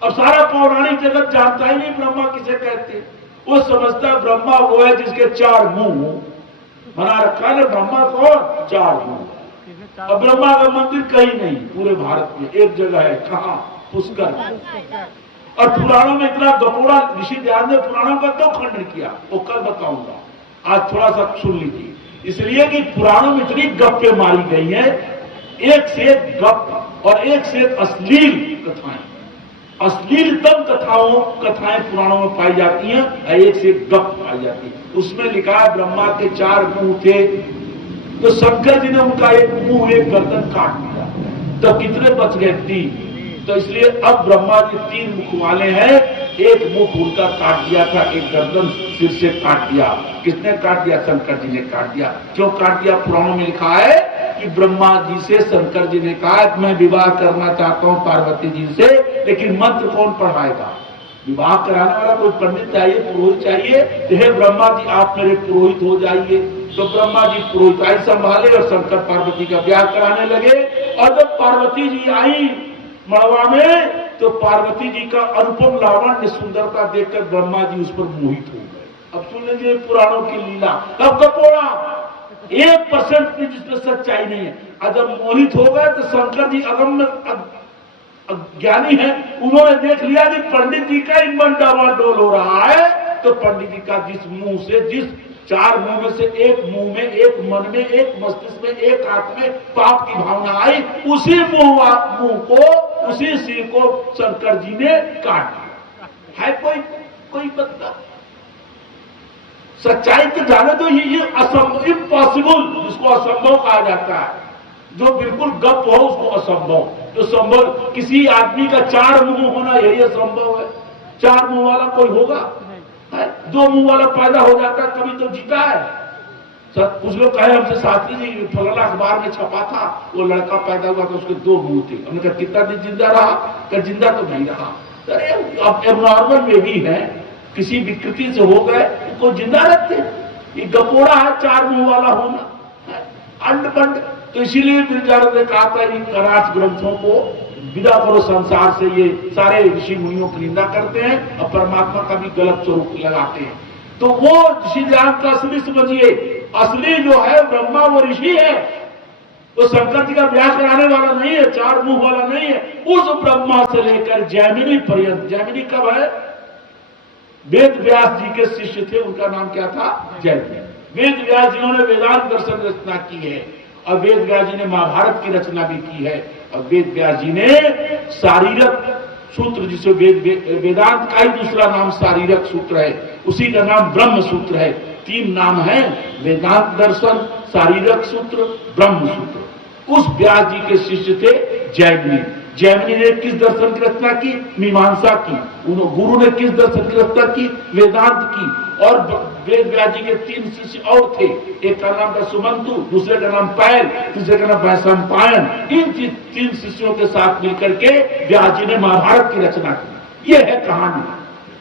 अब सारा पौराणिक जगत जानता ही नहीं ब्रह्मा किसे कहते। वो समझता ब्रह्मा वो है जिसके 4 मुंह बना रखा है ना। ब्रह्मा कौन? 4 मुंह। अब ब्रह्मा का मंदिर कहीं नहीं पूरे भारत में, एक जगह है। कहां? पुष्कर। और पुराणों में इतना गपोड़ा ऋषि दयानंद ने पुराणों का क्यों खंडन किया वो कल बताऊंगा, आज थोड़ा सा सुन लीजिए। इसलिए कि पुराणों में इतनी गप्पे मारी गई हैं, एक से एक गप और एक से एक अश्लील कथाएं, अश्लीलतम कथाएं पुराणों में पाई जाती हैं, एक से एक गप पाई जाती है। उसमें लिखा है ब्रह्मा के 4 मुंह थे, तो शंकर जी ने उनका एक मुंह, एक गर्दन काट दिया, तो कितने बच गए? 3। तो इसलिए अब ब्रह्मा जी 3 मुख वाले हैं। एक मुख उनका काट दिया था, एक गर्दन सिर से काट दिया। किसने काट दिया? शंकर जी ने काट दिया। क्यों काट दिया? पुराणों में लिखा है कि ब्रह्मा जी से शंकर जी ने कहा मैं विवाह करना चाहता हूं पार्वती जी से, लेकिन मंत्र कौन पढ़ाएगा? विवाह कराने वाला कोई पंडित चाहिए, पुरोहित चाहिए। तो हे ब्रह्मा जी आप मेरे पुरोहित हो जाइए। तो ब्रह्मा जी पुरोहिताई संभाले और शंकर पार्वती का ब्याह कराने लगे। और जब पार्वती जी आई मड़वा में, तो पार्वती जी का अनुपम लावण्य सुंदरता देखकर ब्रह्मा जी उस पर मोहित हो गए। अब सुन लीजिए पुराणों की लीला। अब कपोड़ा 1% की जिसमें सच्चाई नहीं है। और जब मोहित हो गए तो शंकर जी अगम्य ज्ञानी है, उन्होंने देख लिया कि पंडित जी का ही मन डावाडोल हो रहा है। तो पंडित जी का जिस मुंह से, जिस चार मुंह में से एक मुंह में, एक मन में, एक मस्तिष्क में, एक हाथ में पाप की भावना आई, उसी मुंह को, उसी सिर को शंकर जी ने काट दिया है। कोई बंदा सच्चाई तो जाने दो, ये असंभव, इम्पॉसिबल, जिसको असंभव कहा जाता है, जो बिल्कुल गप हो उसको असंभव। जो संभव, किसी आदमी का चार मुंह होना यही असंभव है। चार मुंह वाला कोई होगा? दो मुंह वाला पैदा हो जाता है कभी तो जीता है। कुछ लोग कहे हमसे, शास्त्री जी फलाना अखबार में छपा था, वो लड़का पैदा हुआ था उसके दो मुंह थे। हमने कहा कितना दिन जिंदा रहा? क्या जिंदा तो नहीं रहा। अरे अब एबनॉर्मल में भी है, किसी विकृति से हो गए तो जिंदा रहते। ये गपोड़ा है चार मुंह वाला होना, अंड बंड। तो इसीलिए विरजानंद ने कहा था इन कराट ग्रंथों को विदा करो संसार से। ये सारे ऋषि मुनियों की निंदा करते हैं और परमात्मा का भी गलत स्वरूप लगाते हैं। तो वो ऋषि ज्ञान का असली समझिए, असली जो है ब्रह्मा वो ऋषि है, वो शंकर जी का ब्याह कराने वाला नहीं है, चार मुंह वाला नहीं है। उस ब्रह्मा से लेकर जैमिनी पर्यंत, जैमिनी कब है? वेद व्यास जी के शिष्य थे, उनका नाम क्या था? जैमिनी। वेद व्यास जिन्होंने वेदांत दर्शन रचना की है, और वेद व्यास जी ने महाभारत की रचना भी की है, और वेद व्यास जी ने शारीरक सूत्र, जिसे वेदांत का ही दूसरा नाम शारीरक सूत्र है, उसी का नाम ब्रह्म सूत्र है। तीन नाम है, वेदांत दर्शन, शारीरक सूत्र, ब्रह्म सूत्र। उस व्यास जी के शिष्य थे जैमिनी। जैमिनी ने किस दर्शन की रचना की? मीमांसा की। गुरु ने किस दर्शन की रचना की? वेदांत की। और वेद व्यास जी के तीन शिष्य और थे, एक का नाम था सुमंतु, दूसरे का नाम पैल, तीसरे का नाम वैशंपायन। इन तीन शिष्यों के साथ मिलकर के व्यास जी ने महाभारत की रचना की। यह है कहानी।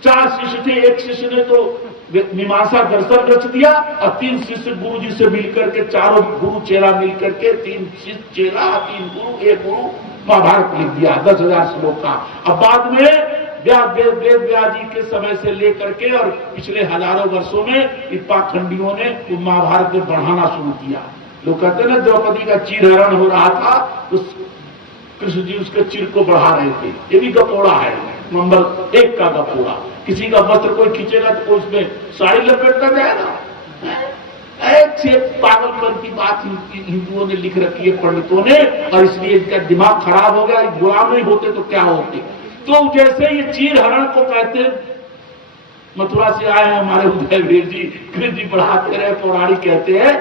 चार शिष्य थे, एक शिष्य ने तो मीमांसा दर्शन रच दिया, और तीन शिष्य गुरु जी से मिलकर के, चारों गुरु चेला मिलकर के, तीन शिष्य चेला, तीन गुरु, एक गुरु, महाभारत लिख दिया 10,000 श्लोक का। अब बाद में वेद व्यास जी के समय से लेकर के और पिछले हजारों वर्षों में इन पाखंडियों ने महाभारत में बढ़ाना शुरू किया। लोग कहते हैं ना, द्रौपदी का चीरहरण हो रहा था, उस कृष्ण जी उसके चिर को बढ़ा रहे थे। ये भी गपोड़ा है, नंबर 1 का गपोड़ा। किसी का वस्त्र कोई खींचेगा तो कोई उसमें साड़ी लपेटता जाएगा। ऐसे पागलपन की बात हिंदुओं ने लिख रखी है, पंडितों ने, और इसलिए इनका दिमाग खराब हो गया। गुलाम नहीं होते तो क्या होते? तो जैसे ये चीरहरण को कहते, मथुरा से आए हैं हमारे उदयवीर जी, कृष्ण जी बढ़ाते रहे, पौराणिक कहते हैं,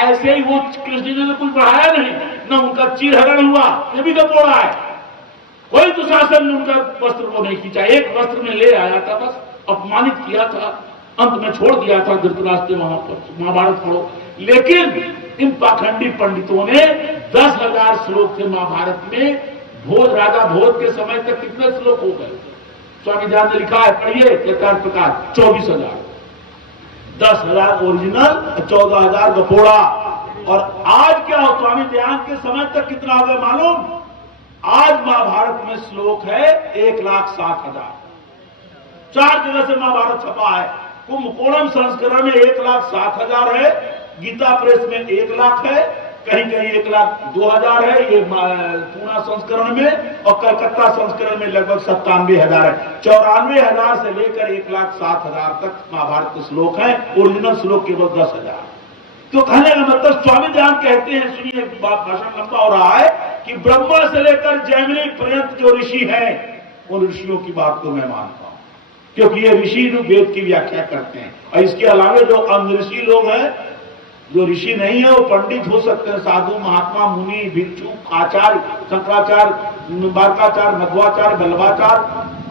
ऐसे ही वो कृष्ण जी ने कुछ बढ़ाया नहीं, न उनका चीरहरण हुआ। ये भी गपोड़ा है। कोई दुशासन ने उनका वस्त्र को नहीं खींचा, एक वस्त्र में ले आया था, बस अपमानित किया था, अंत में छोड़ दिया था धृतराष्ट्र वहां पर। महाभारत पढ़ो। लेकिन इन पाखंडी पंडितों ने 10,000 श्लोक थे महाभारत में। भोज, राजा भोज के समय तक कितने श्लोक हो गए? स्वामी जान ने लिखा है, पढ़िए, चैतन्य प्रकाश, 24,000। 10,000 ओरिजिनल, 14,000 गपोड़ा। और आज क्या हो? स्वामी ध्यान के समय तक कितना हो गया मालूम? आज महाभारत में श्लोक है 1,07,000। 4 जगह से महाभारत छपा है। कुंभकोणम संस्करण में 1,07,000 है, गीता प्रेस में 1,00,000 है, कहीं कहीं 1,02,000 है, ये पूना संस्करण में, और कलकत्ता संस्करण में लगभग 97,000 है। 94,000 से लेकर 1,07,000 तक महाभारत के श्लोक हैं। ओरिजिनल श्लोक केवल 10,000। तो कहने का मतलब स्वामी दयानंद कहते हैं, सुनिए, भाषण लंबा हो रहा है, कि ब्रह्मा से लेकर जैमिनी पर्यंत जो ऋषि हैं, उन ऋषियों की बात को मैं मानता हूं, क्योंकि ये ऋषि वेद की व्याख्या करते हैं। और इसके अलावा जो अन्य ऋषि लोग हैं, जो ऋषि नहीं है, वो पंडित हो सकते हैं, साधु, महात्मा, मुनि, भिक्षु, आचार्य, शंकराचार्य, बारकाचार्य, मध्वाचार्य, बल्लभाचार्य,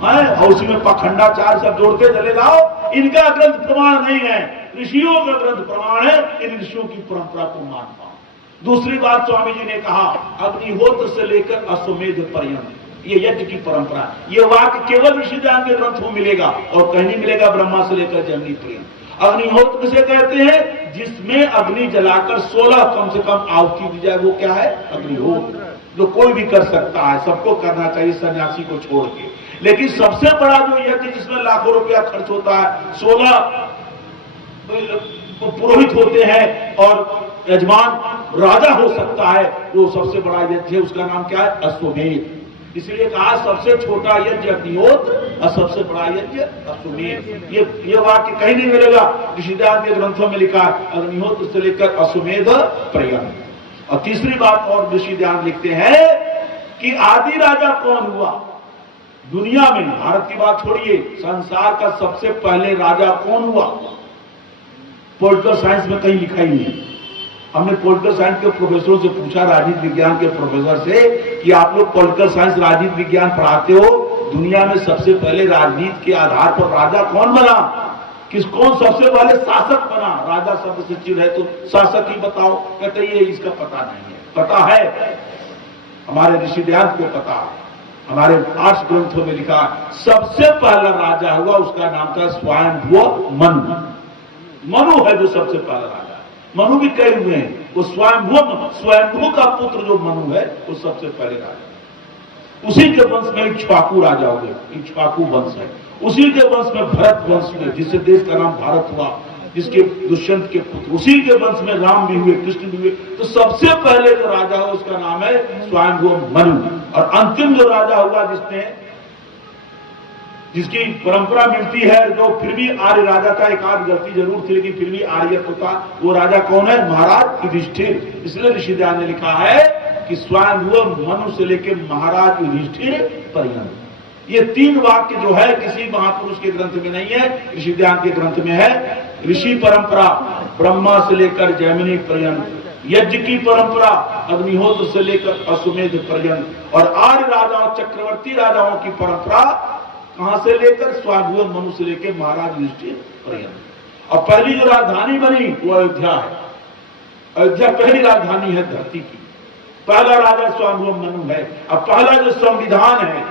और उसी में पखंडाचार्य सब जोड़ते चले जाओ। इनका ग्रंथ प्रमाण नहीं है, ऋषियों का ग्रंथ प्रमाण है। इन ऋषियों की परंपरा को मानता हूं। दूसरी बात, स्वामी जी ने कहा, अग्निहोत्र से लेकर अश्वमेध पर्यंत ये यज्ञ की परंपरा। ये वाक्य केवल ऋषिदान के ग्रंथों में मिलेगा, और कहीं नहीं मिलेगा ब्रह्मा से लेकर जैमिनी पर्यंत। अग्निहोत्र किसे कहते हैं? जिसमें अग्नि जलाकर 16 कम से कम आहुति दी जाए, वो क्या है? अग्निहोत्र। जो कोई भी कर सकता है, सबको करना चाहिए, सन्यासी को छोड़ के। लेकिन सबसे बड़ा जो यज्ञ जिसमें लाखों रुपया खर्च होता है, 16 पुरोहित होते हैं और यजमान राजा हो सकता है, वो सबसे बड़ा यज्ञ है। उसका नाम क्या है? अश्वमेध। इसलिए कहा सबसे छोटा यज्ञ अग्निहोत्र और सबसे बड़ा यज्ञ अश्वमेध। ये वाक्य कहीं नहीं मिलेगा, ऋषिदान के ग्रंथों में लिखा अग्निहोत्र से लेकर अश्वमेध पर्यंत। और तीसरी बात और ऋषिदान लिखते हैं कि आदि राजा कौन हुआ दुनिया में, भारत की बात छोड़िए, संसार का सबसे पहले राजा कौन हुआ, पॉलिटिकल साइंस में कहीं लिखा ही नहीं। हमने पॉलिटिकल साइंस के प्रोफेसरों से पूछा, राजनीति विज्ञान के प्रोफेसर से, कि आप लोग पॉलिटिकल साइंस राजनीति विज्ञान पढ़ाते हो, दुनिया में सबसे पहले राजनीति के आधार पर राजा कौन बना, कौन सबसे पहले शासक बना, राजा शब्द से चिन्ह है तो शासक ही बताओ। कहते ये इसका पता नहीं है। पता है, हमारे ऋषिदान को पता है, हमारे 8 ग्रंथों में लिखा सबसे पहला राजा हुआ, उसका नाम था स्वयंभुव मनु। मनु है जो सबसे पहला राजा। मनु भी कई हुए हैं, वो स्वयंभू का पुत्र जो मनु है वो सबसे पहले राजा। उसी के वंश में इक्ष्वाकु राजा हो गए, इक्ष्वाकु वंश है। उसी के वंश में भरत वंश हुए, जिससे देश का नाम भारत हुआ, जिसके दुष्यंत के पुत्र। उसी के वंश में राम भी हुए, कृष्ण भी हुए। तो सबसे पहले जो राजा हुआ उसका नाम है स्वयंभू मनु। और अंतिम जो राजा हुआ जिसकी परंपरा मिलती है, जो फिर भी आर्य राजा का एक आध गलती जरूर थी, लेकिन फिर भी आर्यत्व था, वो राजा कौन है, महाराज युधिष्ठिर। इसलिए ऋषिदान ने लिखा है कि स्वयंभुव मनु से लेकर महाराज युधिष्ठिर पर्यंत। ये 3 वाक्य जो है किसी महापुरुष के ग्रंथ में नहीं है, ऋषिदान के ग्रंथ में है। ऋषि परंपरा ब्रह्मा से लेकर जैमिनी पर्यंत, यज्ञ की परंपरा अग्निहोत्र से लेकर अश्वमेध पर्यंत, और आर्य राजाओं चक्रवर्ती राजाओं की परंपरा कहां से लेकर स्वयंभुव मनु से लेकर महाराज युधिष्ठिर पर्यंत। और पहली जो राजधानी बनी वो अयोध्या है। अयोध्या पहली राजधानी है धरती की। पहला राजा स्वयंभुव मनु है। अब पहला जो संविधान है,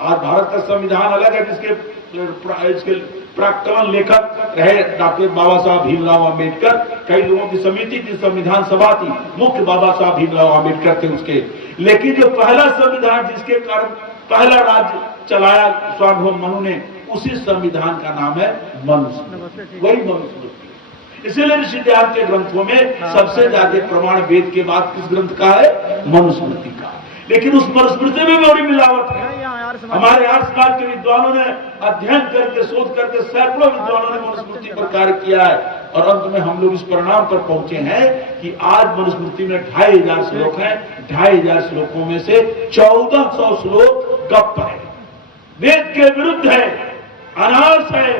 आज भारत का संविधान अलग है, जिसके प्राक्तन लेखक रहे डॉक्टर बाबा साहब भीमराव अम्बेडकर। कई लोगों की समिति थी, संविधान सभा थी, मुख्य बाबा साहब भीमराव अम्बेडकर थे उसके। लेकिन जो पहला संविधान जिसके कारण पहला राज्य चलाया स्वयंभुव मनु ने, उसी संविधान का नाम है मनुस्मृति, वही मनुस्मृति। इसलिए ऋषिदान के ग्रंथों में सबसे ज्यादा प्रमाण वेद के बाद किस ग्रंथ का है, मनुस्मृति का। लेकिन उस मनुस्मृति में भी बड़ी मिलावट है। हमारे आर्य समाज के विद्वानों ने अध्ययन करके, शोध करके, सैकड़ों विद्वानों ने मनुस्मृति पर कार्य किया है, और अंत में हम लोग इस परिणाम पर पहुंचे हैं कि आज मनुस्मृति में 2500 श्लोक हैं। 2500 श्लोकों में से 1400 श्लोक गप है, वेद के विरुद्ध है, अनार्स है,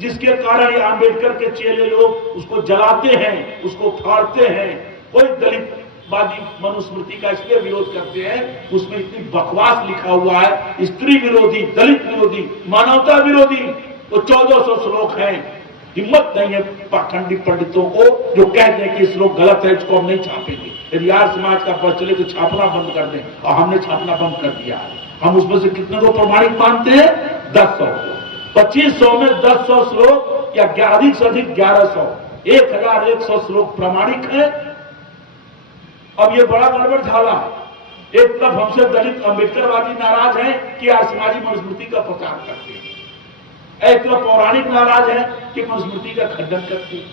जिसके कारण ये आंबेडकर के चेले लोग उसको जलाते हैं, उसको फाड़ते हैं। कोई दलितवादी मनुस्मृति का इसलिए विरोध करते हैं, उसमें इतनी बकवास लिखा हुआ है, स्त्री विरोधी, दलित विरोधी, मानवता विरोधी। वो 1400 श्लोक हैं। हिम्मत नहीं है पाखंडी पंडितों को जो कहते हैं कि श्लोक गलत है, इसको हम नहीं छापेंगे। यदि आर्य समाज का पक्ष चले तो छापना बंद कर दें, और हमने छापना बंद कर दिया है। हम उसमें से कितने को प्रमाणिक मानते हैं, 1000 को। 2500 में 1000 श्लोक या अधिक से अधिक 1100, 1100 श्लोक प्रमाणिक है। अब ये बड़ा गड़बड़ झाला। एक तरफ हमसे दलित अम्बेडकरवादी नाराज हैं कि आज समाजी मनुस्मृति का प्रचार करते हैं, एक तरफ पौराणिक नाराज है कि मनुस्मृति का खंडन करते हैं।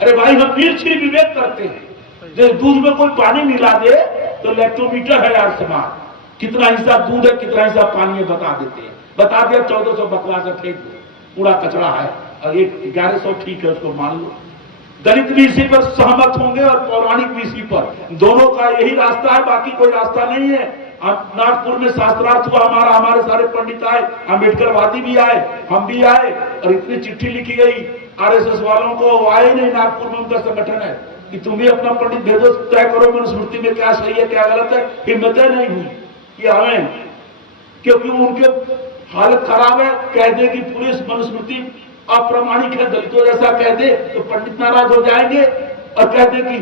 अरे भाई, हम निर्छी विवेक करते हैं। जैसे दूध में कोई पानी मिला दे तो लैक्टोमीटर है यार समाज, कितना हिस्सा दूध है कितना हिस्सा पानी है बता देते हैं। बता दिया 1400 बकवास फेंक दो, पूरा कचरा है, और एक 1100 ठीक है, उसको मान लो। दलित भी इसी पर सहमत होंगे और पौराणिक भी इसी पर। दोनों का यही रास्ता है, बाकी कोई रास्ता नहीं है। नागपुर में शास्त्रार्थ हुआ हमारा, हमारे सारे पंडित आए, अम्बेडकरवादी भी आए, हम भी आए, और इतनी चिट्ठी लिखी गई आरएसएस वालों को। वो आए नहीं, नागपुर में उनका संगठन है कि तुम भी अपना पंडित भेजो, तय करो मनुस्मृति में क्या सही है क्या गलत है। हिम्मतें नहीं हुई कि हमें, क्योंकि उनके हालत खराब है, कह दे कि पूरी मनुस्मृति अप्रामाणिक है, दलितों जैसा कह दे तो पंडित नाराज हो जाएंगे, और कह दे कि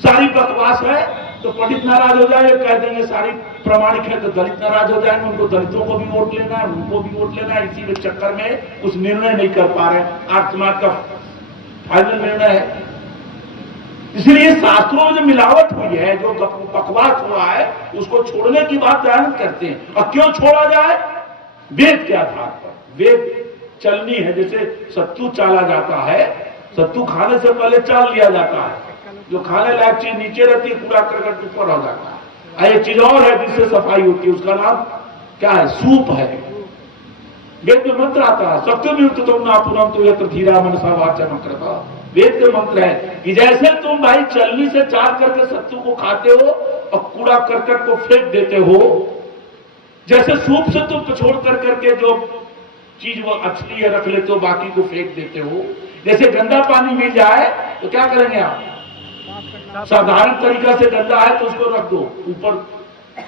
सारी बकवास है तो पंडित नाराज हो जाएंगे, कह देंगे सारी प्रामाणिक है तो दलित नाराज हो जाएंगे। उनको दलितों को भी वोट लेना है, उनको भी वोट लेना है, इसी के चक्कर में कुछ निर्णय नहीं कर पा रहे। आर्य समाज का फाइनल निर्णय है। इसलिए शास्त्रों में जो मिलावट हुई है, जो बकवास हुआ है, उसको छोड़ने की बात ध्यान करते हैं। और क्यों छोड़ा जाए, वेद के आधार पर। वेद चलनी है, जैसे सत्तू चाला जाता है, सत्तू खाने से पहले चाल लिया जाता है, जो खाने लायक चीज नीचे रहती है पूरा करकट ऊपर हो जाता है। एक चीज और है जिससे सफाई होती है, उसका नाम क्या है? सूप है। वेद में मंत्र आता है, सत्यमयुक्त तुम ना पुनम तो यत्र धीरा मनसा वाचा मंत्रता। वेद के मंत्र है कि जैसे तुम भाई चलनी से चार करके सत्तू को खाते हो और कूड़ा करकट को फेंक देते हो, जैसे सूप से तुम पिछोड़ कर करके जो चीज वो अच्छी है रख लेते हो, बाकी को फेंक देते हो। जैसे गंदा पानी मिल जाए तो क्या करेंगे आप? साधारण तरीका से गंदा है तो उसको रख दो, ऊपर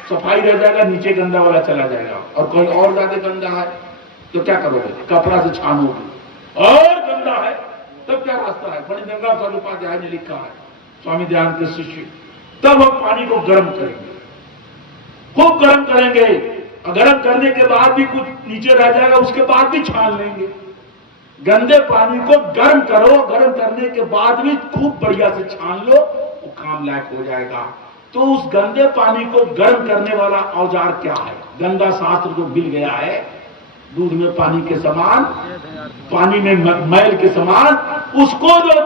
सफाई रह जाएगा, नीचे गंदा वाला चला जाएगा। और कोई और ज्यादा गंदा है तो क्या करोगे? कपड़ा से छानोगे। और गंदा है तब क्या रास्ता है? फणिगंगा स्वरूपाध्याय ने लिखा है, स्वामी दयानंद के शिष्य। तब हम पानी को गर्म करेंगे, खूब गर्म करेंगे। गर्म करने के बाद भी कुछ नीचे रह जाएगा, उसके बाद भी छान लेंगे। गंदे पानी को गर्म करो, गर्म करने के बाद भी खूब बढ़िया से छान लो, वो काम लायक हो जाएगा। तो उस गंदे पानी को गर्म करने वाला औजार क्या है? गंगा शास्त्र जो मिल गया है, दूध में पानी के समान, पानी में मैल के समान, उसको जो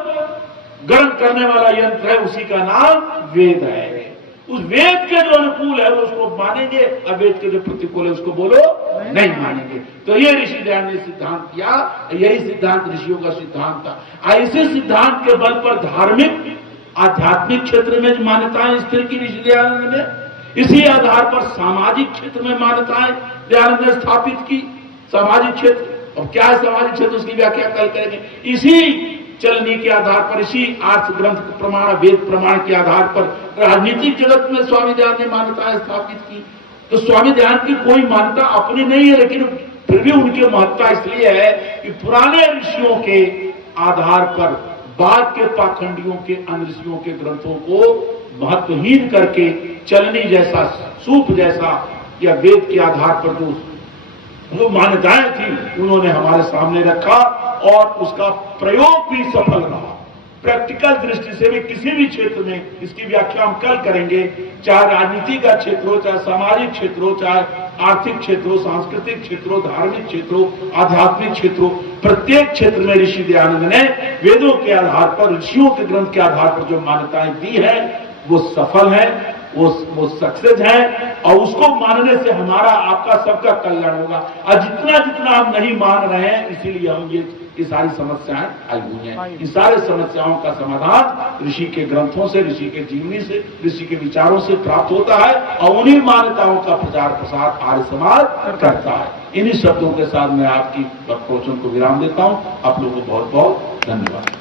गर्म करने वाला यंत्र है उसी का नाम वेद है। उस वेद के जो अनुकूल है उसको मानेंगे, अवेद के जो प्रतिकूल है उसको बोलो नहीं मानेंगे। तो ये ऋषि दयानंद ने सिद्धांत किया, यही सिद्धांत ऋषियों का सिद्धांत था। ऐसे सिद्धांत के बल पर धार्मिक आध्यात्मिक क्षेत्र में मान्यताएं स्थिर की ऋषि दयानंद ने, इसी आधार पर सामाजिक क्षेत्र में मान्यताएं दयानंद ने स्थापित की। सामाजिक क्षेत्र, अब क्या है सामाजिक क्षेत्र उसकी व्याख्या कल करेंगे। इसी चलनी के आधार पर, इसी आर्थ ग्रंथ प्रमाण, वेद प्रमाण के आधार पर राजनीतिक जगत में स्वामी दयानंद ने मान्यताएं स्थापित की। तो स्वामी दयानंद की कोई मान्यता अपनी नहीं है, लेकिन फिर भी उनकी महत्ता इसलिए है कि पुराने ऋषियों के आधार पर बाद के पाखंडियों के, अन्य ऋषियों के ग्रंथों को महत्वहीन करके चलनी जैसा, सूप जैसा या वेद के आधार पर जो मान्यताएं थी उन्होंने हमारे सामने रखा और उसका प्रयोग भी सफल रहा। प्रैक्टिकल दृष्टि से भी किसी भी क्षेत्र में, इसकी व्याख्या हम कल करेंगे, चाहे राजनीति का क्षेत्र हो, चाहे सामाजिक क्षेत्र हो, चाहे आर्थिक क्षेत्र हो, सांस्कृतिक क्षेत्र हो, धार्मिक क्षेत्र हो, आध्यात्मिक क्षेत्र हो, प्रत्येक क्षेत्र में ऋषि दयानंद ने वेदों के आधार पर, ऋषियों के ग्रंथ के आधार पर जो मान्यताएं दी है वो सफल है, वो सक्सेस है। और उसको मानने से हमारा, आपका, सबका कल्याण होगा। और जितना जितना हम नहीं मान रहे हैं, इसीलिए हम ये सारी समस्याएं आई हुई हैं। इन सारे समस्याओं का समाधान ऋषि के ग्रंथों से, ऋषि के जीवनी से, ऋषि के विचारों से प्राप्त होता है और उन्हीं मान्यताओं का प्रचार प्रसार आर्य समाज करता है। इन्हीं शब्दों के साथ मैं आपकी प्रवचन को विराम देता हूं। आप लोगों को बहुत बहुत धन्यवाद।